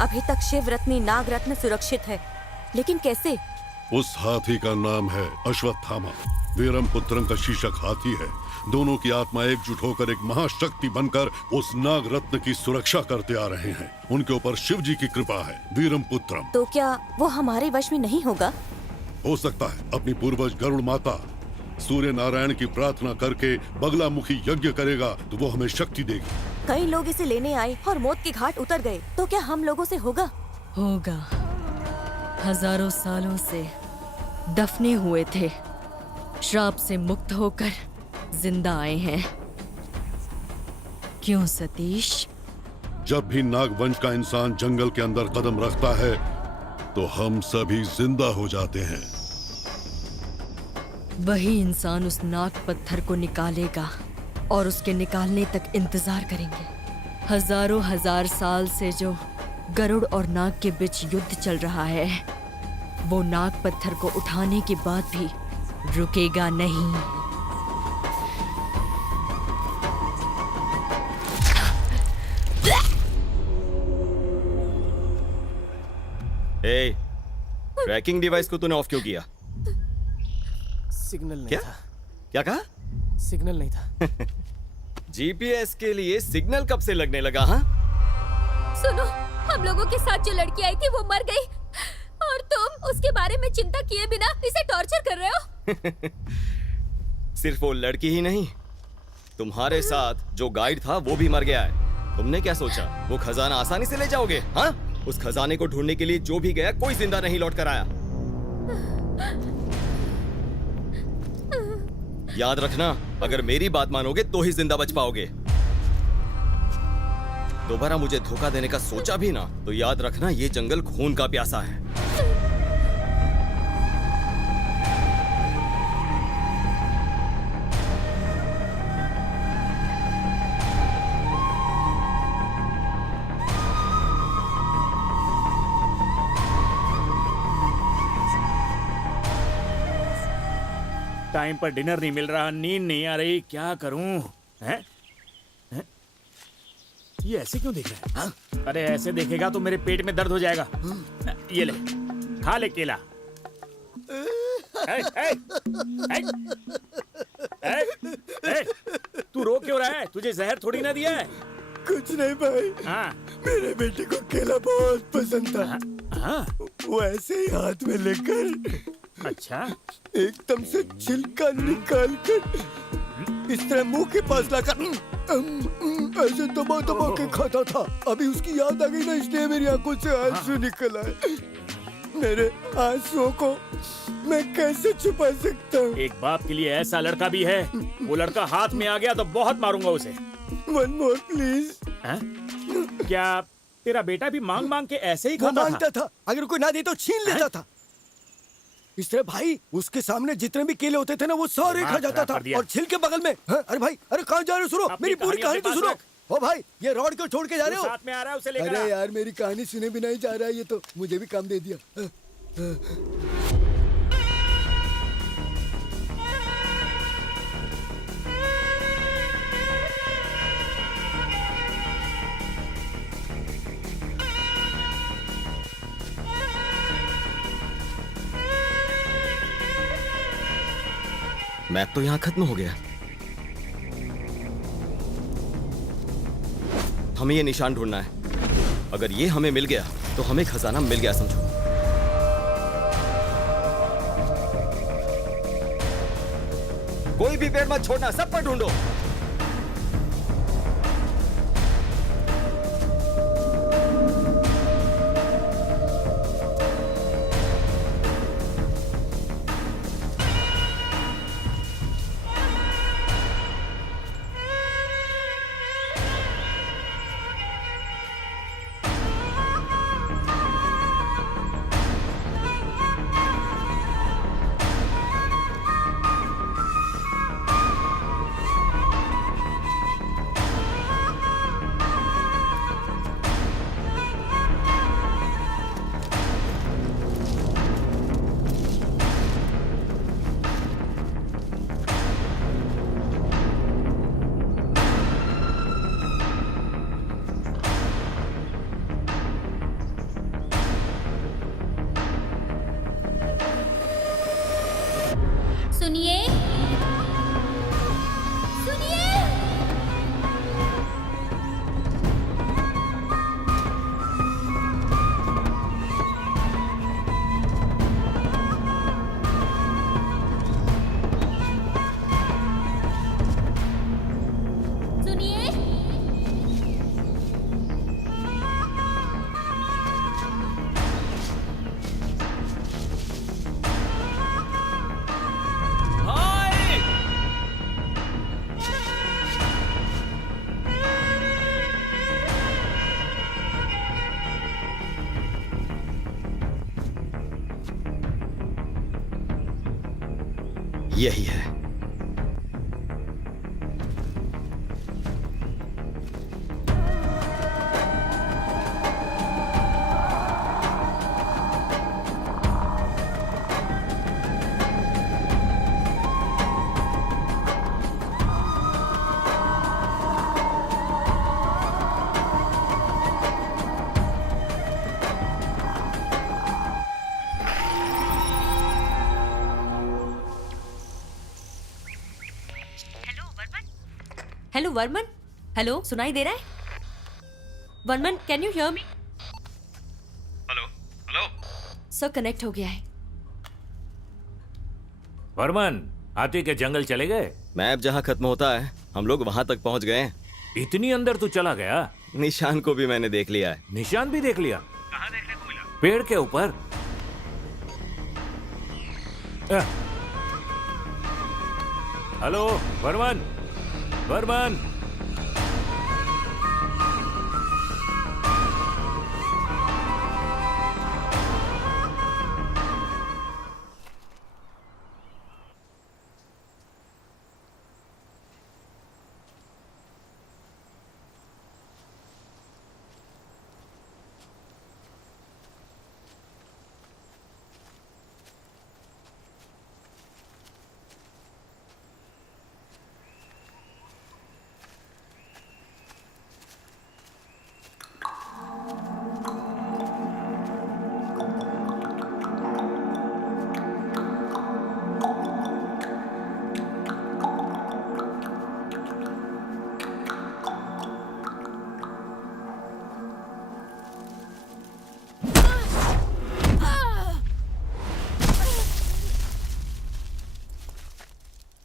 अभी तक शिव रत्नी नाग रत्न सुरक्षित है, लेकिन कैसे? उस हाथी का नाम है अश्वत्थामा। वीरम पुत्रम का शीर्षक हाथी है। दोनों की आत्मा एकजुट होकर एक महाशक्ति बनकर उस नाग रत्न की सुरक्षा करते आ रहे हैं। उनके ऊपर शिव जी की कृपा है। वीरम पुत्रम। तो क्या वो हमारे वश में नहीं होगा? हो सकता है। अपनी पूर्वज गरुड़ माता सूर्य नारायण की प्रार्थना करके बगलामुखी यज्ञ करेगा तो वो हमें शक्ति देगी। कई लोग इसे लेने आए और मौत के घाट उतर गए, तो क्या हम लोगों से होगा? होगा। हजारों सालों से दफने हुए थे, श्राप से मुक्त होकर जिंदा आए हैं। क्यों सतीश? जब भी नागवंश का इंसान जंगल के अंदर कदम रखता है तो हम सभी जिंदा हो जाते हैं। वही इंसान उस नाग पत्थर को निकालेगा और उसके निकालने तक इंतजार करेंगे। हजारों हजार साल से जो गरुड़ और नाग के बीच युद्ध चल रहा है, वो नाग पत्थर को उठाने के बाद भी रुकेगा नहीं। ट्रैकिंग डिवाइस को तूने ऑफ क्यों किया? सिग्नल नहीं क्या? था। क्या कहा? सिग्नल नहीं था। जीपीएस के लिए सिग्नल कब से लगने लगा? हाँ, सुनो, हम लोगों के साथ जो लड़की आई थी वो मर गई और तुम उसके बारे में चिंता किए बिना इसे टॉर्चर कर रहे हो। सिर्फ वो लड़की ही नहीं, तुम्हारे साथ जो गाइड था वो भी मर गया है। तुमने क्या सोचा वो खजाना आसानी से ले जाओगे? हाँ, उस खजाने को ढूंढने के लिए जो भी गया कोई जिंदा नहीं लौट कर आया। याद रखना, अगर मेरी बात मानोगे तो ही जिंदा बच पाओगे। दोबारा मुझे धोखा देने का सोचा भी ना तो याद रखना, ये जंगल खून का प्यासा है। टाइम पर डिनर नहीं मिल रहा, नींद नहीं आ रही, क्या करूं? हैं? हैं? ये ऐसे क्यों देख रहा है? हाँ? अरे ऐसे देखेगा तो मेरे पेट में दर्द हो जाएगा। ये ले, खा ले केला। तू रो क्यों रहा है? तुझे जहर थोड़ी ना दिया है। कुछ नहीं भाई। हाँ? मेरे बेटे को केला बहुत पसंद था। हाँ? वो ऐसे ही हाथ में लेकर अच्छा, एकदम से छिलका निकाल कर इस तरह मुंह के पास लाकर ऐसे दबा दबा के खाता था। अभी उसकी याद आ गई ना, इसलिए मेरी आंखों से आंसू निकल आए। मेरे आंसुओं को मैं कैसे छुपा सकता हूँ? एक बाप के लिए ऐसा लड़का भी है। वो लड़का हाथ में आ गया तो बहुत मारूंगा उसे। One more please. क्या तेरा बेटा भी मांग मांग के ऐसे ही खाता मांगता था? अगर कोई ना दे तो छीन लेता था। इस तरह भाई उसके सामने जितने भी केले होते थे ना वो सारे खा जाता था और छिलके बगल में। अरे भाई, अरे कहाँ जा रहे हो? सुनो मेरी पूरी कहानी तो सुनो। ओ भाई, ये रॉड क्यों छोड़ के जा रहे हो? साथ में आ रहा है, उसे लेकर अरे यार, मेरी कहानी सुने बिना ही जा रहा है। ये तो मुझे भी काम दे दिया। मैप तो यहाँ खत्म हो गया। हमें ये निशान ढूंढना है। अगर ये हमें मिल गया तो हमें खजाना मिल गया समझो। कोई भी पेड़ मत छोड़ना, सब पर ढूंढो। सुनिए, सुनिए। सुनिए। यही है। हेलो वर्मन, हेलो, सुनाई दे रहा है? Varman, can you hear me? Hello hello. Sir connect हो गया है। वर्मन, हाथी के जंगल चले गए? मैप जहाँ खत्म होता है हम लोग वहां तक पहुंच गए हैं। इतनी अंदर तू चला गया? निशान को भी मैंने देख लिया है। निशान भी देख लिया? कहाँ देखने को मिला? पेड़ के ऊपर। हेलो वर्मन, वर्मन।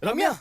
रम्या,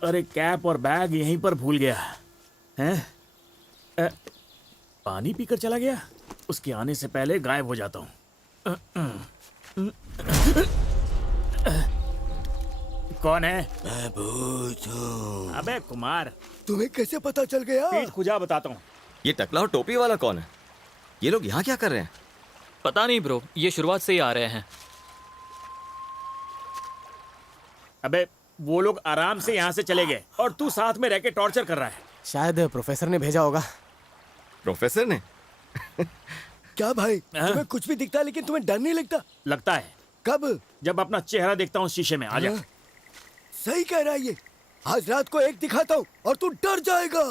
अरे कैप और बैग यहीं पर भूल गया हैं? पानी पीकर चला गया। उसके आने से पहले गायब हो जाता हूँ। कौन है? मैं भूत हूँ। अबे कुमार, तुम्हें कैसे पता चल गया? पीठ खुजा बताता हूँ। ये टकला और टोपी वाला कौन है? ये लोग यहाँ क्या कर रहे हैं? पता नहीं ब्रो, ये शुरुआत से ही आ रहे हैं। अबे वो लोग आराम से यहाँ से चले गए और तू साथ में रह के टॉर्चर कर रहा है। शायद प्रोफेसर ने भेजा होगा। प्रोफेसर ने? क्या भाई, तुम्हें कुछ भी दिखता है लेकिन तुम्हें डर नहीं लगता? लगता है। कब? जब अपना चेहरा देखता हूँ शीशे में। आजा। सही कह रहा है ये। आज रात को एक दिखाता हूँ और तू डर जाएगा।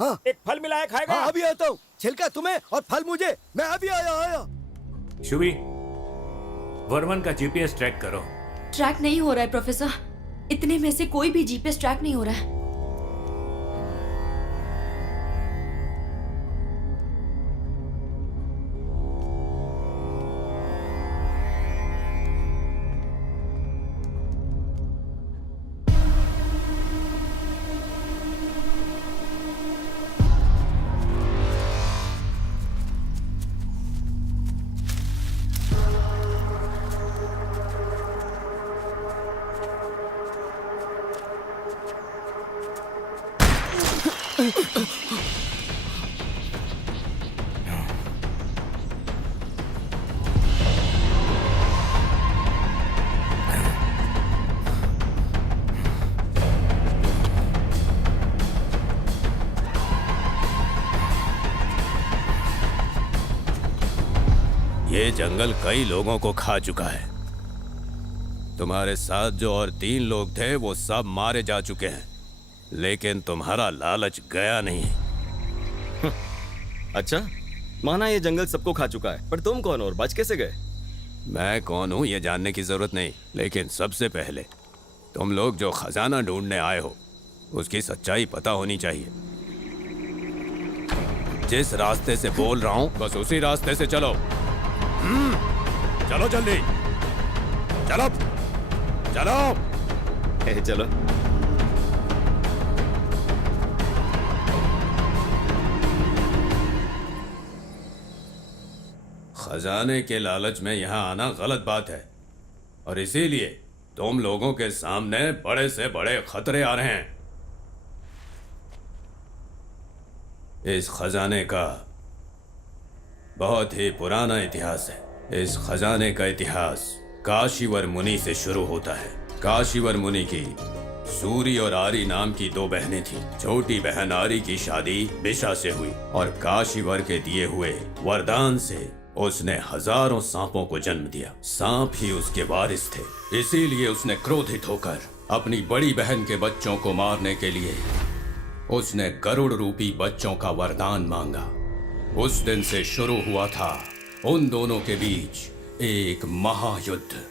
हाँ। एक फल मिलाया खाएगा? हाँ, अभी आता हूँ। छिलका तुम्हें और फल मुझे। मैं अभी आया। शुभी, वर्मन का जीपीएस ट्रैक करो। ट्रैक नहीं हो रहा है प्रोफेसर। इतने में से कोई भी जीपीएस ट्रैक नहीं हो रहा है। ये जंगल कई लोगों को खा चुका है। तुम्हारे साथ जो और 3 लोग थे वो सब मारे जा चुके हैं, लेकिन तुम्हारा लालच गया नहीं। अच्छा, माना ये जंगल सबको खा चुका है, पर तुम कौन हो और बच कैसे गए? मैं कौन हूं ये जानने की जरूरत नहीं, लेकिन सबसे पहले तुम लोग जो खजाना ढूंढने आए हो उसकी सच्चाई पता होनी चाहिए। जिस रास्ते से बोल रहा हूं बस उसी रास्ते से चलो। चलो जल्दी, चलो चलो। चलो। खजाने के लालच में यहाँ आना गलत बात है, और इसीलिए तुम लोगों के सामने बड़े से बड़े खतरे आ रहे हैं। इस खजाने का बहुत ही पुराना इतिहास है। इस खजाने का इतिहास काशीवर मुनि से शुरू होता है। काशीवर मुनि की सूरी और आरी नाम की 2 बहनें थीं। छोटी बहन आरी की शादी बिशा से हुई और काशीवर के दिए हुए वरदान से उसने हजारों सांपों को जन्म दिया। सांप ही उसके वारिस थे, इसीलिए उसने क्रोधित होकर अपनी बड़ी बहन के बच्चों को मारने के लिए उसने गरुड़ रूपी बच्चों का वरदान मांगा। उस दिन से शुरू हुआ था उन दोनों के बीच एक महायुद्ध।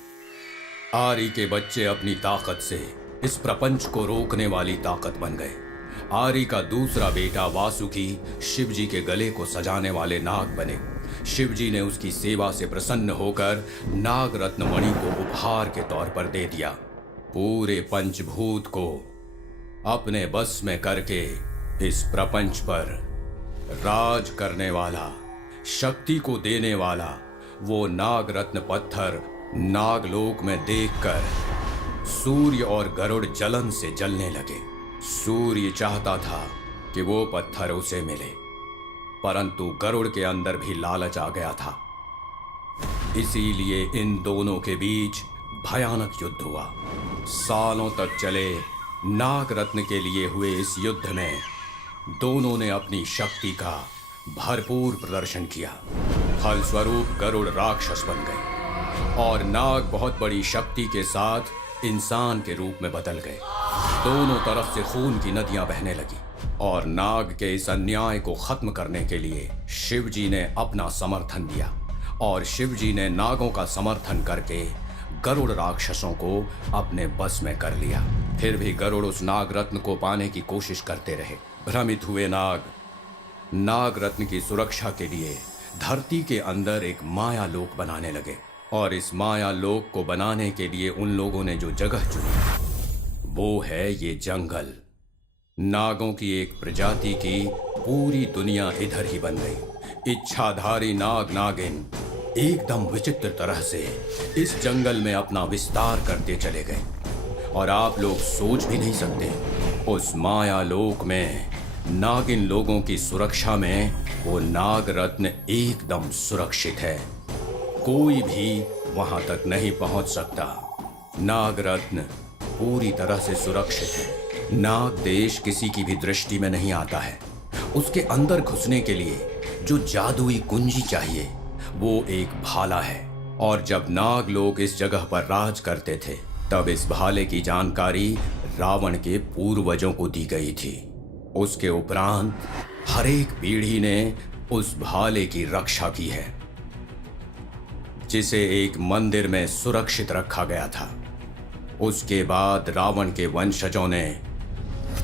आरी के बच्चे अपनी ताकत से इस प्रपंच को रोकने वाली ताकत बन गए। आरी का दूसरा बेटा वासुकी शिवजी के गले को सजाने वाले नाग बने। शिवजी ने उसकी सेवा से प्रसन्न होकर नाग रत्न मणि को उपहार के तौर पर दे दिया। पूरे पंचभूत को अपने बस में करके इस प्रपंच पर राज करने वाला, शक्ति को देने वाला वो नाग रत्न पत्थर नागलोक में देखकर सूर्य और गरुड़ जलन से जलने लगे। सूर्य चाहता था कि वो पत्थर उसे मिले, परंतु गरुड़ के अंदर भी लालच आ गया था। इसीलिए इन दोनों के बीच भयानक युद्ध हुआ। सालों तक चले नाग रत्न के लिए हुए इस युद्ध में दोनों ने अपनी शक्ति का भरपूर प्रदर्शन किया। फलस्वरूप गरुड़ राक्षस बन गए और नाग बहुत बड़ी शक्ति के साथ इंसान के रूप में बदल गए। दोनों तरफ से खून की नदियां बहने लगी और नाग के इस अन्याय को खत्म करने के लिए शिवजी ने अपना समर्थन दिया और शिवजी ने नागों का समर्थन करके गरुड़ राक्षसों को अपने बस में कर लिया। फिर भी गरुड़ उस नाग रत्न को पाने की कोशिश करते रहे। भ्रमित हुए नाग रत्न की सुरक्षा के लिए धरती के अंदर एक माया लोक बनाने लगे और इस माया लोक को बनाने के लिए उन लोगों ने जो जगह चुनी वो है ये जंगल। नागों की एक प्रजाति की पूरी दुनिया इधर ही बन गई। इच्छाधारी नाग नागिन एकदम विचित्र तरह से इस जंगल में अपना विस्तार करते चले गए और आप लोग सोच भी नहीं सकते उस माया लोक में नागिन लोगों की सुरक्षा में वो नाग रत्न एकदम सुरक्षित है। कोई भी वहां तक नहीं पहुंच सकता। नाग रत्न पूरी तरह से सुरक्षित है। नाग देश किसी की भी दृष्टि में नहीं आता है। उसके अंदर घुसने के लिए जो जादुई कुंजी चाहिए वो एक भाला है। और जब नाग लोग इस जगह पर राज करते थे तब इस भाले की जानकारी रावण के पूर्वजों को दी गई थी। उसके उपरांत हर एक पीढ़ी ने उस भाले की रक्षा की है, जिसे एक मंदिर में सुरक्षित रखा गया था। उसके बाद रावण के वंशजों ने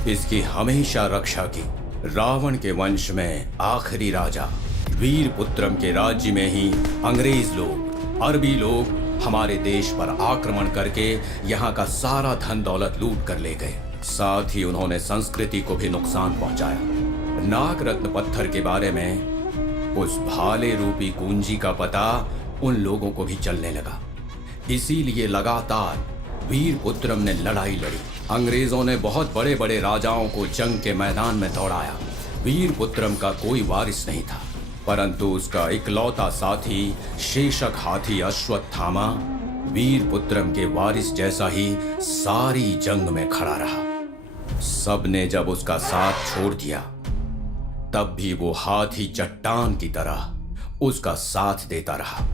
इसकी हमेशा रक्षा की। रावण के वंश में आखिरी राजा वीरपुत्रम के राज्य में ही अंग्रेज लोग, अरबी लोग हमारे देश पर आक्रमण करके यहाँ का सारा धन दौलत लूट कर ले गए। साथ ही उन्होंने संस्कृति को भी नुकसान पहुंचाया। नाग रत्न पत्थर के बारे में उस भाले रूपी कुंजी का पता उन लोगों को भी चलने लगा। इसीलिए लगातार वीरपुत्रम ने लड़ाई लड़ी। अंग्रेजों ने बहुत बड़े बड़े राजाओं को जंग के मैदान में दौड़ाया। वीरपुत्रम का कोई वारिस नहीं था, परंतु उसका इकलौता साथी शेषक हाथी अश्वत्थामा वीरपुत्रम के वारिस जैसा ही सारी जंग में खड़ा रहा। सबने जब उसका साथ छोड़ दिया तब भी वो हाथी चट्टान की तरह उसका साथ देता रहा।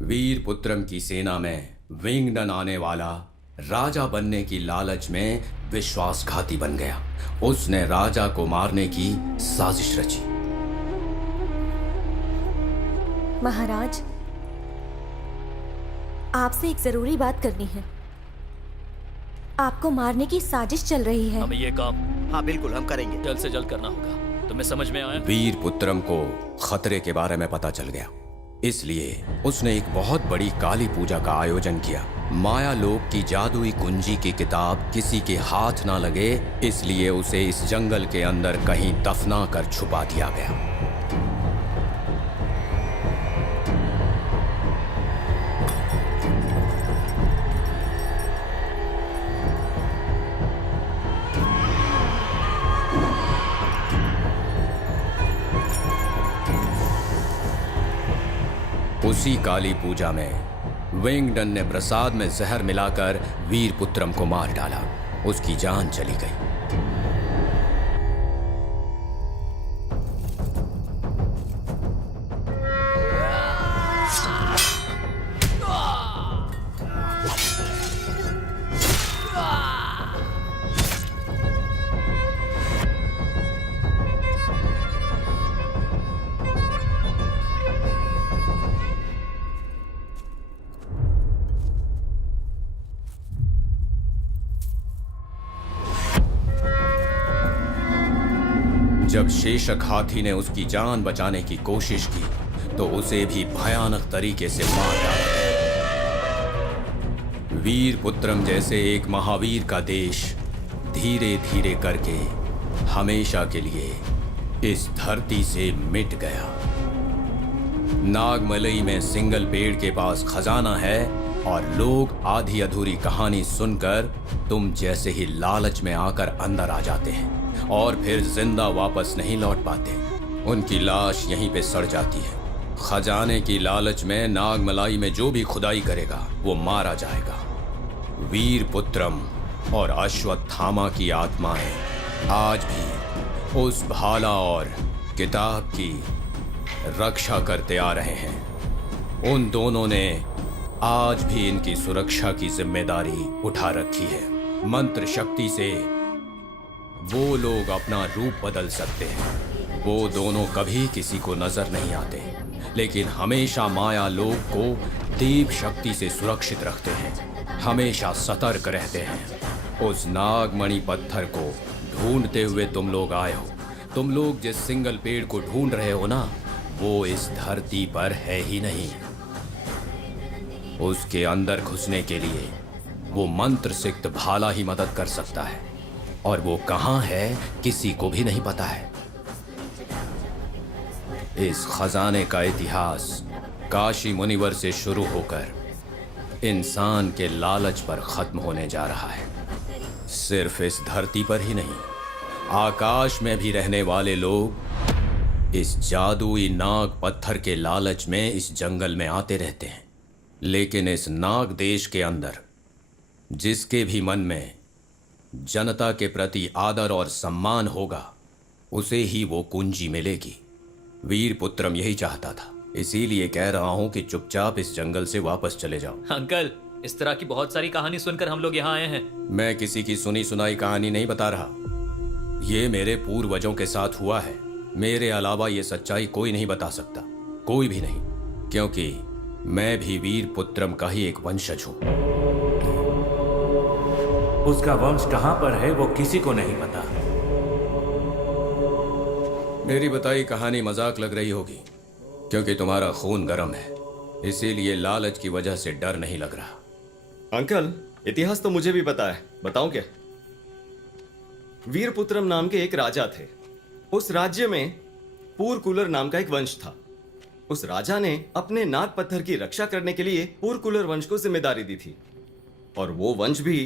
वीरपुत्रम की सेना में विंगडन आने वाला राजा बनने की लालच में विश्वासघाती बन गया। उसने राजा को मारने की साजिश रची। महाराज, आपसे एक जरूरी बात करनी है। आपको मारने की साजिश चल रही है। हमें ये काम हाँ बिल्कुल हम करेंगे, जल्द से जल्द करना होगा। तुम्हें समझ में आया? वीरपुत्रम को खतरे के बारे में पता चल गया, इसलिए उसने एक बहुत बड़ी काली पूजा का आयोजन किया। माया लोक की जादुई कुंजी की किताब किसी के हाथ ना लगे, इसलिए उसे इस जंगल के अंदर कहीं दफना कर छुपा दिया गया। उसी काली पूजा में विंगडन ने प्रसाद में जहर मिलाकर वीरपुत्रम को मार डाला। उसकी जान चली गई। जब शेषक हाथी ने उसकी जान बचाने की कोशिश की तो उसे भी भयानक तरीके से मार डाला। वीरपुत्रम जैसे एक महावीर का देश धीरे धीरे करके हमेशा के लिए इस धरती से मिट गया। नागमलई में सिंगल पेड़ के पास खजाना है और लोग आधी अधूरी कहानी सुनकर तुम जैसे ही लालच में आकर अंदर आ जाते हैं और फिर जिंदा वापस नहीं लौट पाते। उनकी लाश यहीं पे सड़ जाती है। खजाने की लालच में नागमलाई में जो भी खुदाई करेगा वो मारा जाएगा। वीरपुत्रम और अश्वत्थामा की आत्माएं आज भी उस भाला और किताब की रक्षा करते आ रहे हैं। उन दोनों ने आज भी इनकी सुरक्षा की जिम्मेदारी उठा रखी है। मंत्र शक्ति से वो लोग अपना रूप बदल सकते हैं। वो दोनों कभी किसी को नजर नहीं आते, लेकिन हमेशा माया लोक को देव शक्ति से सुरक्षित रखते हैं। हमेशा सतर्क रहते हैं। उस नागमणि पत्थर को ढूंढते हुए तुम लोग आए हो। तुम लोग जिस सिंगल पेड़ को ढूंढ रहे हो ना, वो इस धरती पर है ही नहीं। उसके अंदर घुसने के लिए वो मंत्र सिक्त भाला ही मदद कर सकता है। और वो कहाँ है किसी को भी नहीं पता है। इस खजाने का इतिहास काशी मुनिवर से शुरू होकर इंसान के लालच पर खत्म होने जा रहा है। सिर्फ इस धरती पर ही नहीं, आकाश में भी रहने वाले लोग इस जादुई नाग पत्थर के लालच में इस जंगल में आते रहते हैं। लेकिन इस नाग देश के अंदर जिसके भी मन में जनता के प्रति आदर और सम्मान होगा, उसे ही वो कुंजी मिलेगी। वीरपुत्रम यही चाहता था, इसीलिए कह रहा हूं कि चुपचाप इस जंगल से वापस चले जाओ। अंकल, इस तरह की बहुत सारी कहानी सुनकर हम लोग यहाँ आए हैं। मैं किसी की सुनी सुनाई कहानी नहीं बता रहा, ये मेरे पूर्वजों के साथ हुआ है। मेरे अलावा ये सच्चाई कोई नहीं बता सकता, कोई भी नहीं, क्योंकि मैं भी वीरपुत्रम का ही एक वंशज हूं। उसका वंश कहां पर है वो किसी को नहीं पता। मेरी बताई कहानी मजाक लग रही होगी, क्योंकि तुम्हारा खून गर्म है, इसीलिए लालच की वजह से डर नहीं लग रहा। अंकल, इतिहास तो मुझे भी पता है, बताऊं क्या? वीरपुत्रम नाम के एक राजा थे। उस राज्य में पूरकुलर नाम का एक वंश था। उस राजा ने अपने नाग पत्थर की रक्षा करने के लिए पूरकुलर वंश को जिम्मेदारी दी थी, और वो वंश भी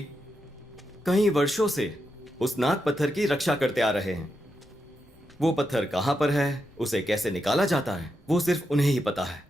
कई वर्षों से उस नाग पत्थर की रक्षा करते आ रहे हैं। वो पत्थर कहां पर है, उसे कैसे निकाला जाता है, वो सिर्फ उन्हें ही पता है।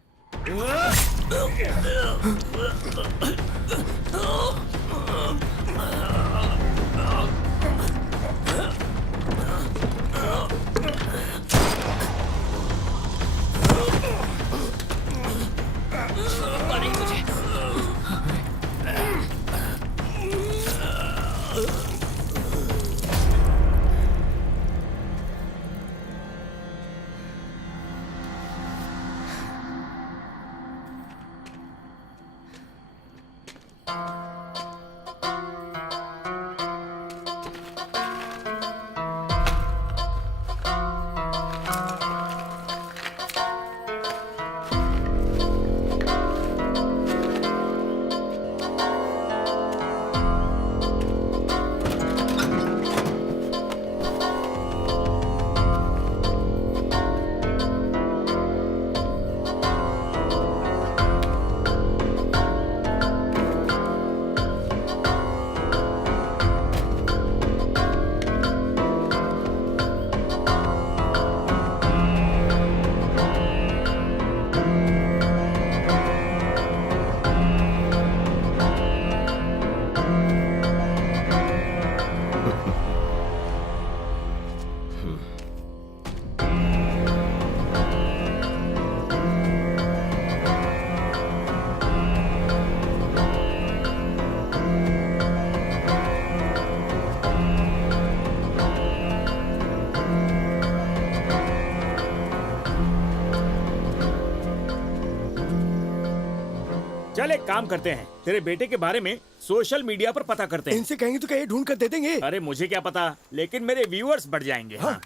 चल एक काम करते हैं, तेरे बेटे के बारे में सोशल मीडिया पर पता करते हैं। इनसे कहेंगे तो क्या ये ढूंढ कर दे देंगे? अरे मुझे क्या पता, लेकिन मेरे व्यूअर्स बढ़ जाएंगे। हाँ?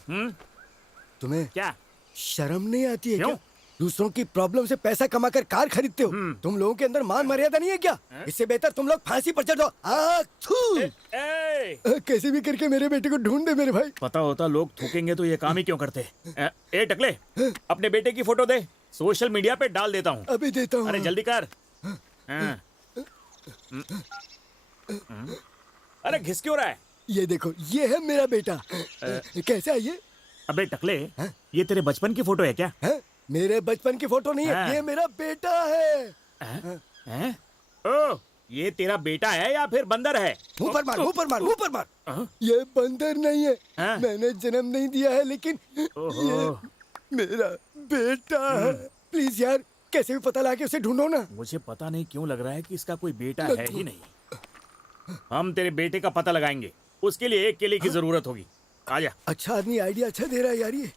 तुम्हें क्या शर्म नहीं आती है क्यों? क्या? दूसरों की प्रॉब्लम से पैसा कमाकर कार खरीदते हो। तुम लोगों के अंदर मान मर्यादा नहीं है क्या? इससे बेहतर तुम लोग फांसी पर चढ़ जाओ। कैसे भी करके मेरे बेटे को ढूंढ दे मेरे भाई। पता होता लोग थूकेंगे तो ये काम ही क्यों करते। ए टकले, अपने बेटे की फोटो दे, सोशल मीडिया पे डाल देता हूँ। अभी देता हूँ। अरे जल्दी कर। अरे घिस क्यों रहा है? ये देखो, ये है मेरा बेटा। कैसा है ये? अबे टकले, ये तेरे बचपन की फोटो है क्या? मेरे बचपन की फोटो नहीं है, ये मेरा बेटा है। ओ, ये तेरा बेटा है या फिर बंदर है? मुंह पर मार, मुंह पर मार, मुंह पर मार। ये बंदर नहीं है, मैंने जन्म नहीं दिया है, लेकिन ये मेरा बेटा है। प्लीज यार, कैसे भी पता लगा के उसे ढूंढो ना। मुझे पता नहीं क्यों लग रहा है कि इसका कोई बेटा है ही नहीं। हम तेरे बेटे का पता लगाएंगे, उसके लिए एक केले की जरूरत होगी। आजा। अच्छा आदमी आइडिया अच्छा दे रहा है यार ये।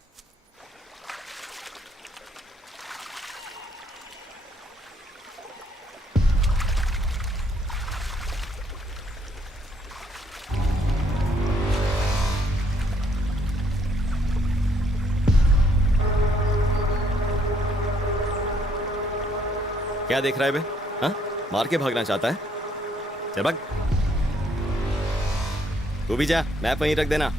क्या देख रहा है बे? हाँ? मार के भागना चाहता है? चल भाग। तू भी जा, मैप वहीं रख देना।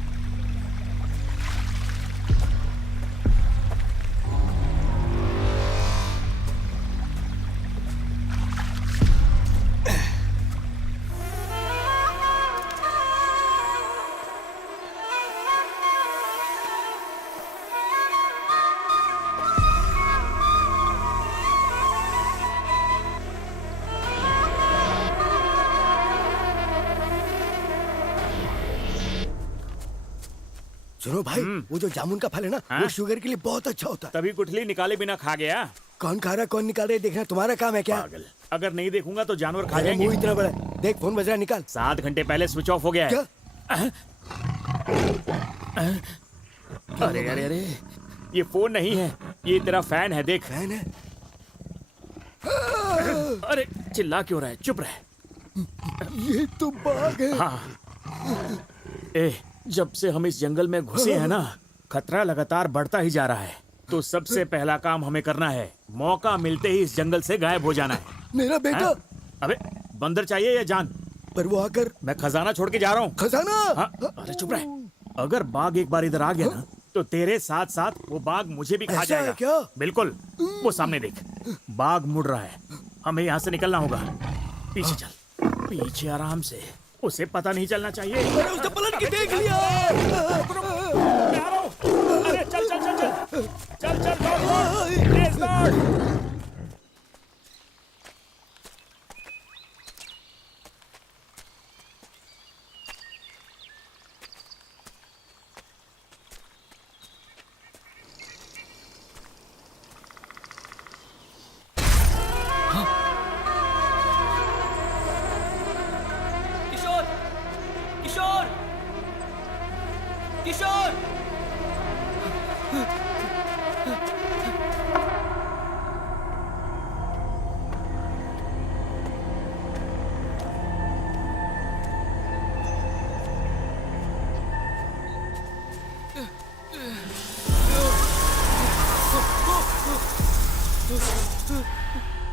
सुनो भाई, वो जो जामुन का फल है ना, हाँ? वो शुगर के लिए बहुत अच्छा होता है। तभी गुठली निकाले बिना खा गया। कौन खा रहा है, कौन निकाल रहा है, देखना तुम्हारा काम है क्या? पागल, अगर नहीं देखूंगा तो जानवर खा अरे जाएंगे। मुंह इतना बड़ा है। देख फोन बज रहा है, निकाल। 7 घंटे पहले स्विच ऑफ हो गया है। क्या? अरे अरे अरे, ये फोन नहीं है, ये तेरा फैन है, देख। फैन है? अरे चिल्ला क्यों रहा है, चुप रह। ये तो बाघ है। हाँ। ए, जब से हम इस जंगल में घुसे हैं ना, खतरा लगातार बढ़ता ही जा रहा है। तो सबसे पहला काम हमें करना है, मौका मिलते ही इस जंगल से गायब हो जाना है। मेरा बेटा। हाँ? अबे बंदर चाहिए या जान? पर वो आकर, मैं खजाना छोड़ के जा रहा हूँ। खजाना? हाँ? अरे चुप रह। अगर बाघ एक बार इधर आ गया ना, तो तेरे साथ साथ वो बाघ मुझे भी खा ऐसा है जाएगा। क्या? बिल्कुल। वो सामने देख, बाघ मुड़ रहा है। हमें यहाँ से निकलना होगा। पीछे चल, पीछे आराम से, उसे पता नहीं चलना चाहिए। अरे उसने पलट के देख लिया। मैं आ रहा हूँ। अरे चल चल चल चल चल चल, दौड़, तेज दौड़। किशोर, किशोर, किशोर।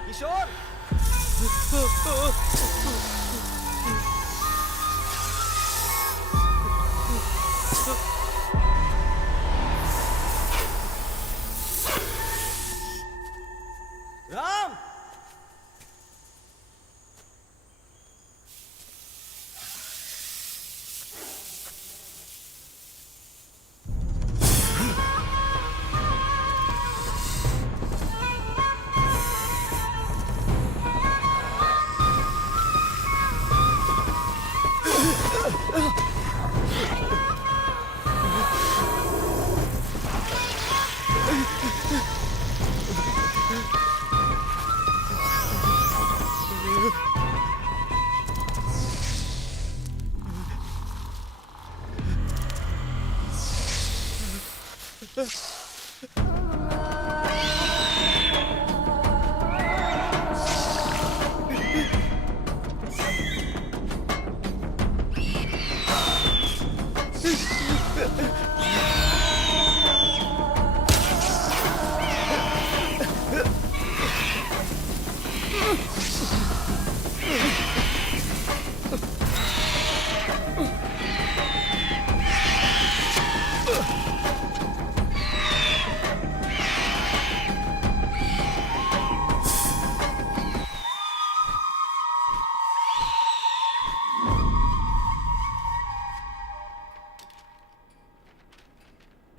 किशोर, राम।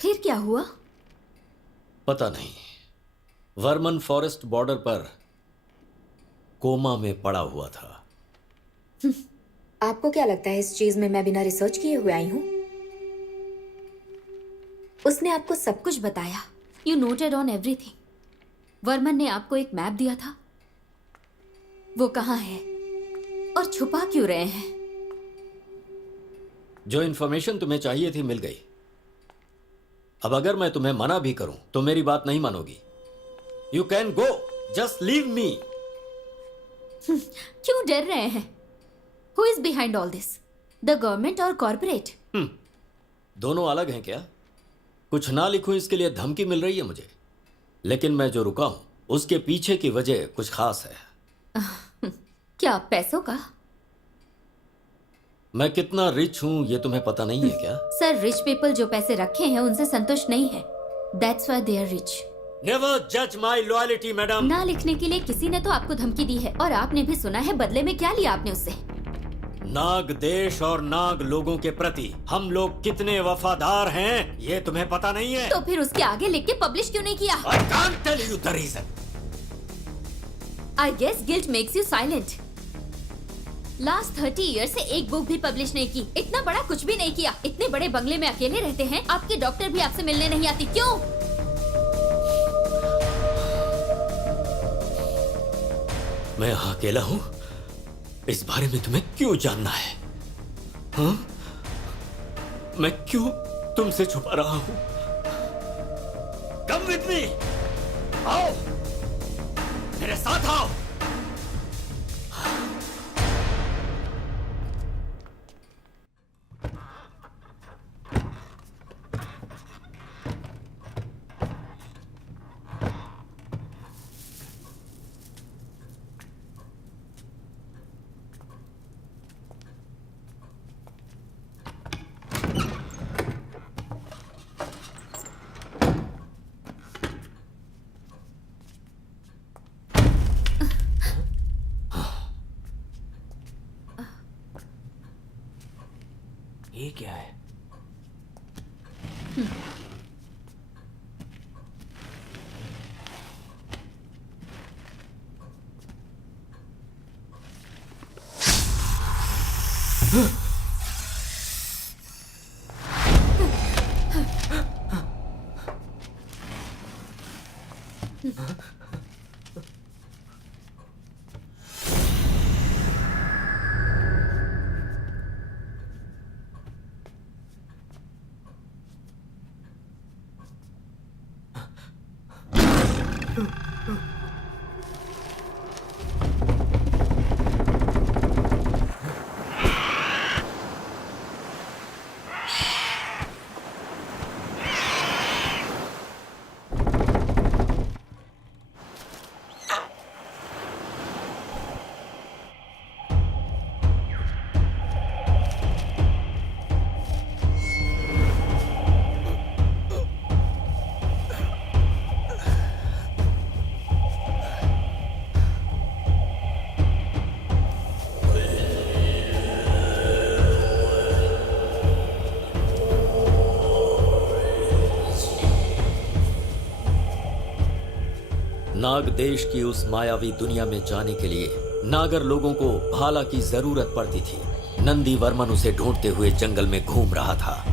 फिर क्या हुआ? पता नहीं। वर्मन फॉरेस्ट बॉर्डर पर कोमा में पड़ा हुआ था। आपको क्या लगता है इस चीज में मैं बिना रिसर्च किए हुए आई हूँ? उसने आपको सब कुछ बताया। You noted on everything. Varman ने आपको एक मैप दिया था। वो कहाँ है और छुपा क्यों रहे हैं? जो इन्फॉर्मेशन तुम्हें चाहिए थी मिल गई। अब अगर मैं तुम्हें मना भी करूं तो मेरी बात नहीं मानोगी। You can go, just leave me. क्यों डर रहे हैं? Who is behind all this? The government और कॉर्पोरेट? दोनों अलग हैं क्या? कुछ ना लिखूं इसके लिए धमकी मिल रही है मुझे, लेकिन मैं जो रुका हूं उसके पीछे की वजह कुछ खास है। क्या पैसों का? मैं कितना रिच हूँ ये तुम्हें पता नहीं है क्या? सर, रिच पीपल जो पैसे रखे हैं उनसे संतुष्ट नहीं है। That's why they are rich. Never जज माई लॉयल्टी मैडम। ना लिखने के लिए किसी ने तो आपको धमकी दी है और आपने भी सुना है, बदले में क्या लिया आपने उससे? नाग देश और नाग लोगों के प्रति हम लोग कितने वफादार हैं ये तुम्हें पता नहीं है। तो फिर उसके आगे लिख के पब्लिश क्यों नहीं किया? I can't tell you the reason. I guess guilt makes you silent. Last 30 year से एक बुक भी पब्लिश नहीं की, इतना बड़ा कुछ भी नहीं किया, इतने बड़े बंगले में अकेले रहते हैं, आपकी डॉक्टर भी आपसे मिलने नहीं आती, क्यों? मैं यहाँ अकेला हूँ, इस बारे में तुम्हें क्यों जानना है? हाँ? मैं क्यों तुमसे छुपा रहा हूँ? Come with me. आओ, मेरे साथ आओ। ये क्या है? नाग देश की उस मायावी दुनिया में जाने के लिए नागर लोगों को भाला की जरूरत पड़ती थी। नंदी वर्मन उसे ढूंढते हुए जंगल में घूम रहा था।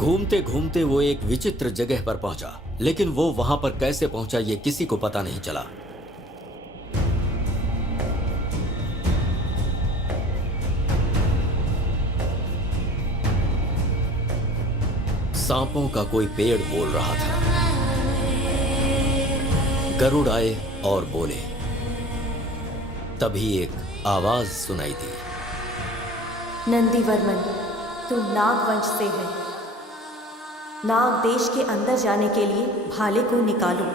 घूमते घूमते वो एक विचित्र जगह पर पहुंचा, लेकिन वो वहां पर कैसे पहुंचा ये किसी को पता नहीं चला। सांपों का कोई पेड़ बोल रहा था। गरुड़ आए और बोले। तभी एक आवाज सुनाई दी। नंदीवर्मन, तुम नागवंश से है। नाग देश के अंदर जाने के लिए भाले को निकालो।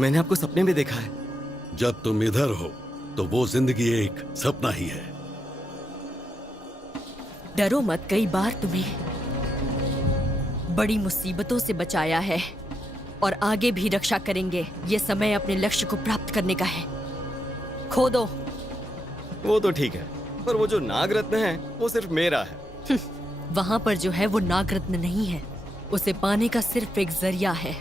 मैंने आपको सपने में देखा है। जब तुम इधर हो तो वो जिंदगी एक सपना ही है। डरो मत, कई बार तुम्हें बड़ी मुसीबतों से बचाया है और आगे भी रक्षा करेंगे। ये समय अपने लक्ष्य को प्राप्त करने का है। खो दो। वो तो ठीक है, पर वो जो नागरत्न है वो सिर्फ मेरा है। वहां पर जो है वो नागरत्न नहीं है, उसे पाने का सिर्फ एक जरिया है।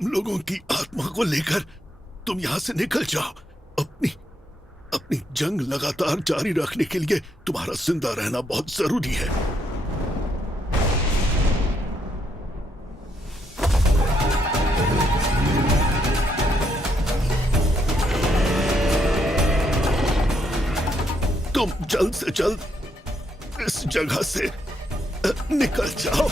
हम लोगों की आत्मा को लेकर तुम यहाँ से निकल जाओ। अपनी जंग लगातार जारी रखने के लिए तुम्हारा जिंदा रहना बहुत जरूरी है। तुम जल्द से जल्द इस जगह से निकल जाओ।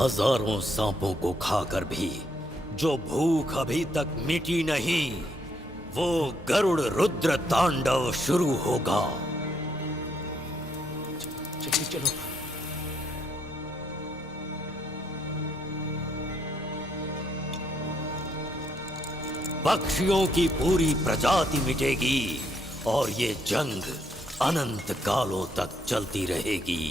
हजारों सांपों को खाकर भी जो भूख अभी तक मिटी नहीं, वो गरुड़ रुद्र तांडव शुरू होगा। चलो चलो। पक्षियों की पूरी प्रजाति मिटेगी और ये जंग अनंत कालों तक चलती रहेगी।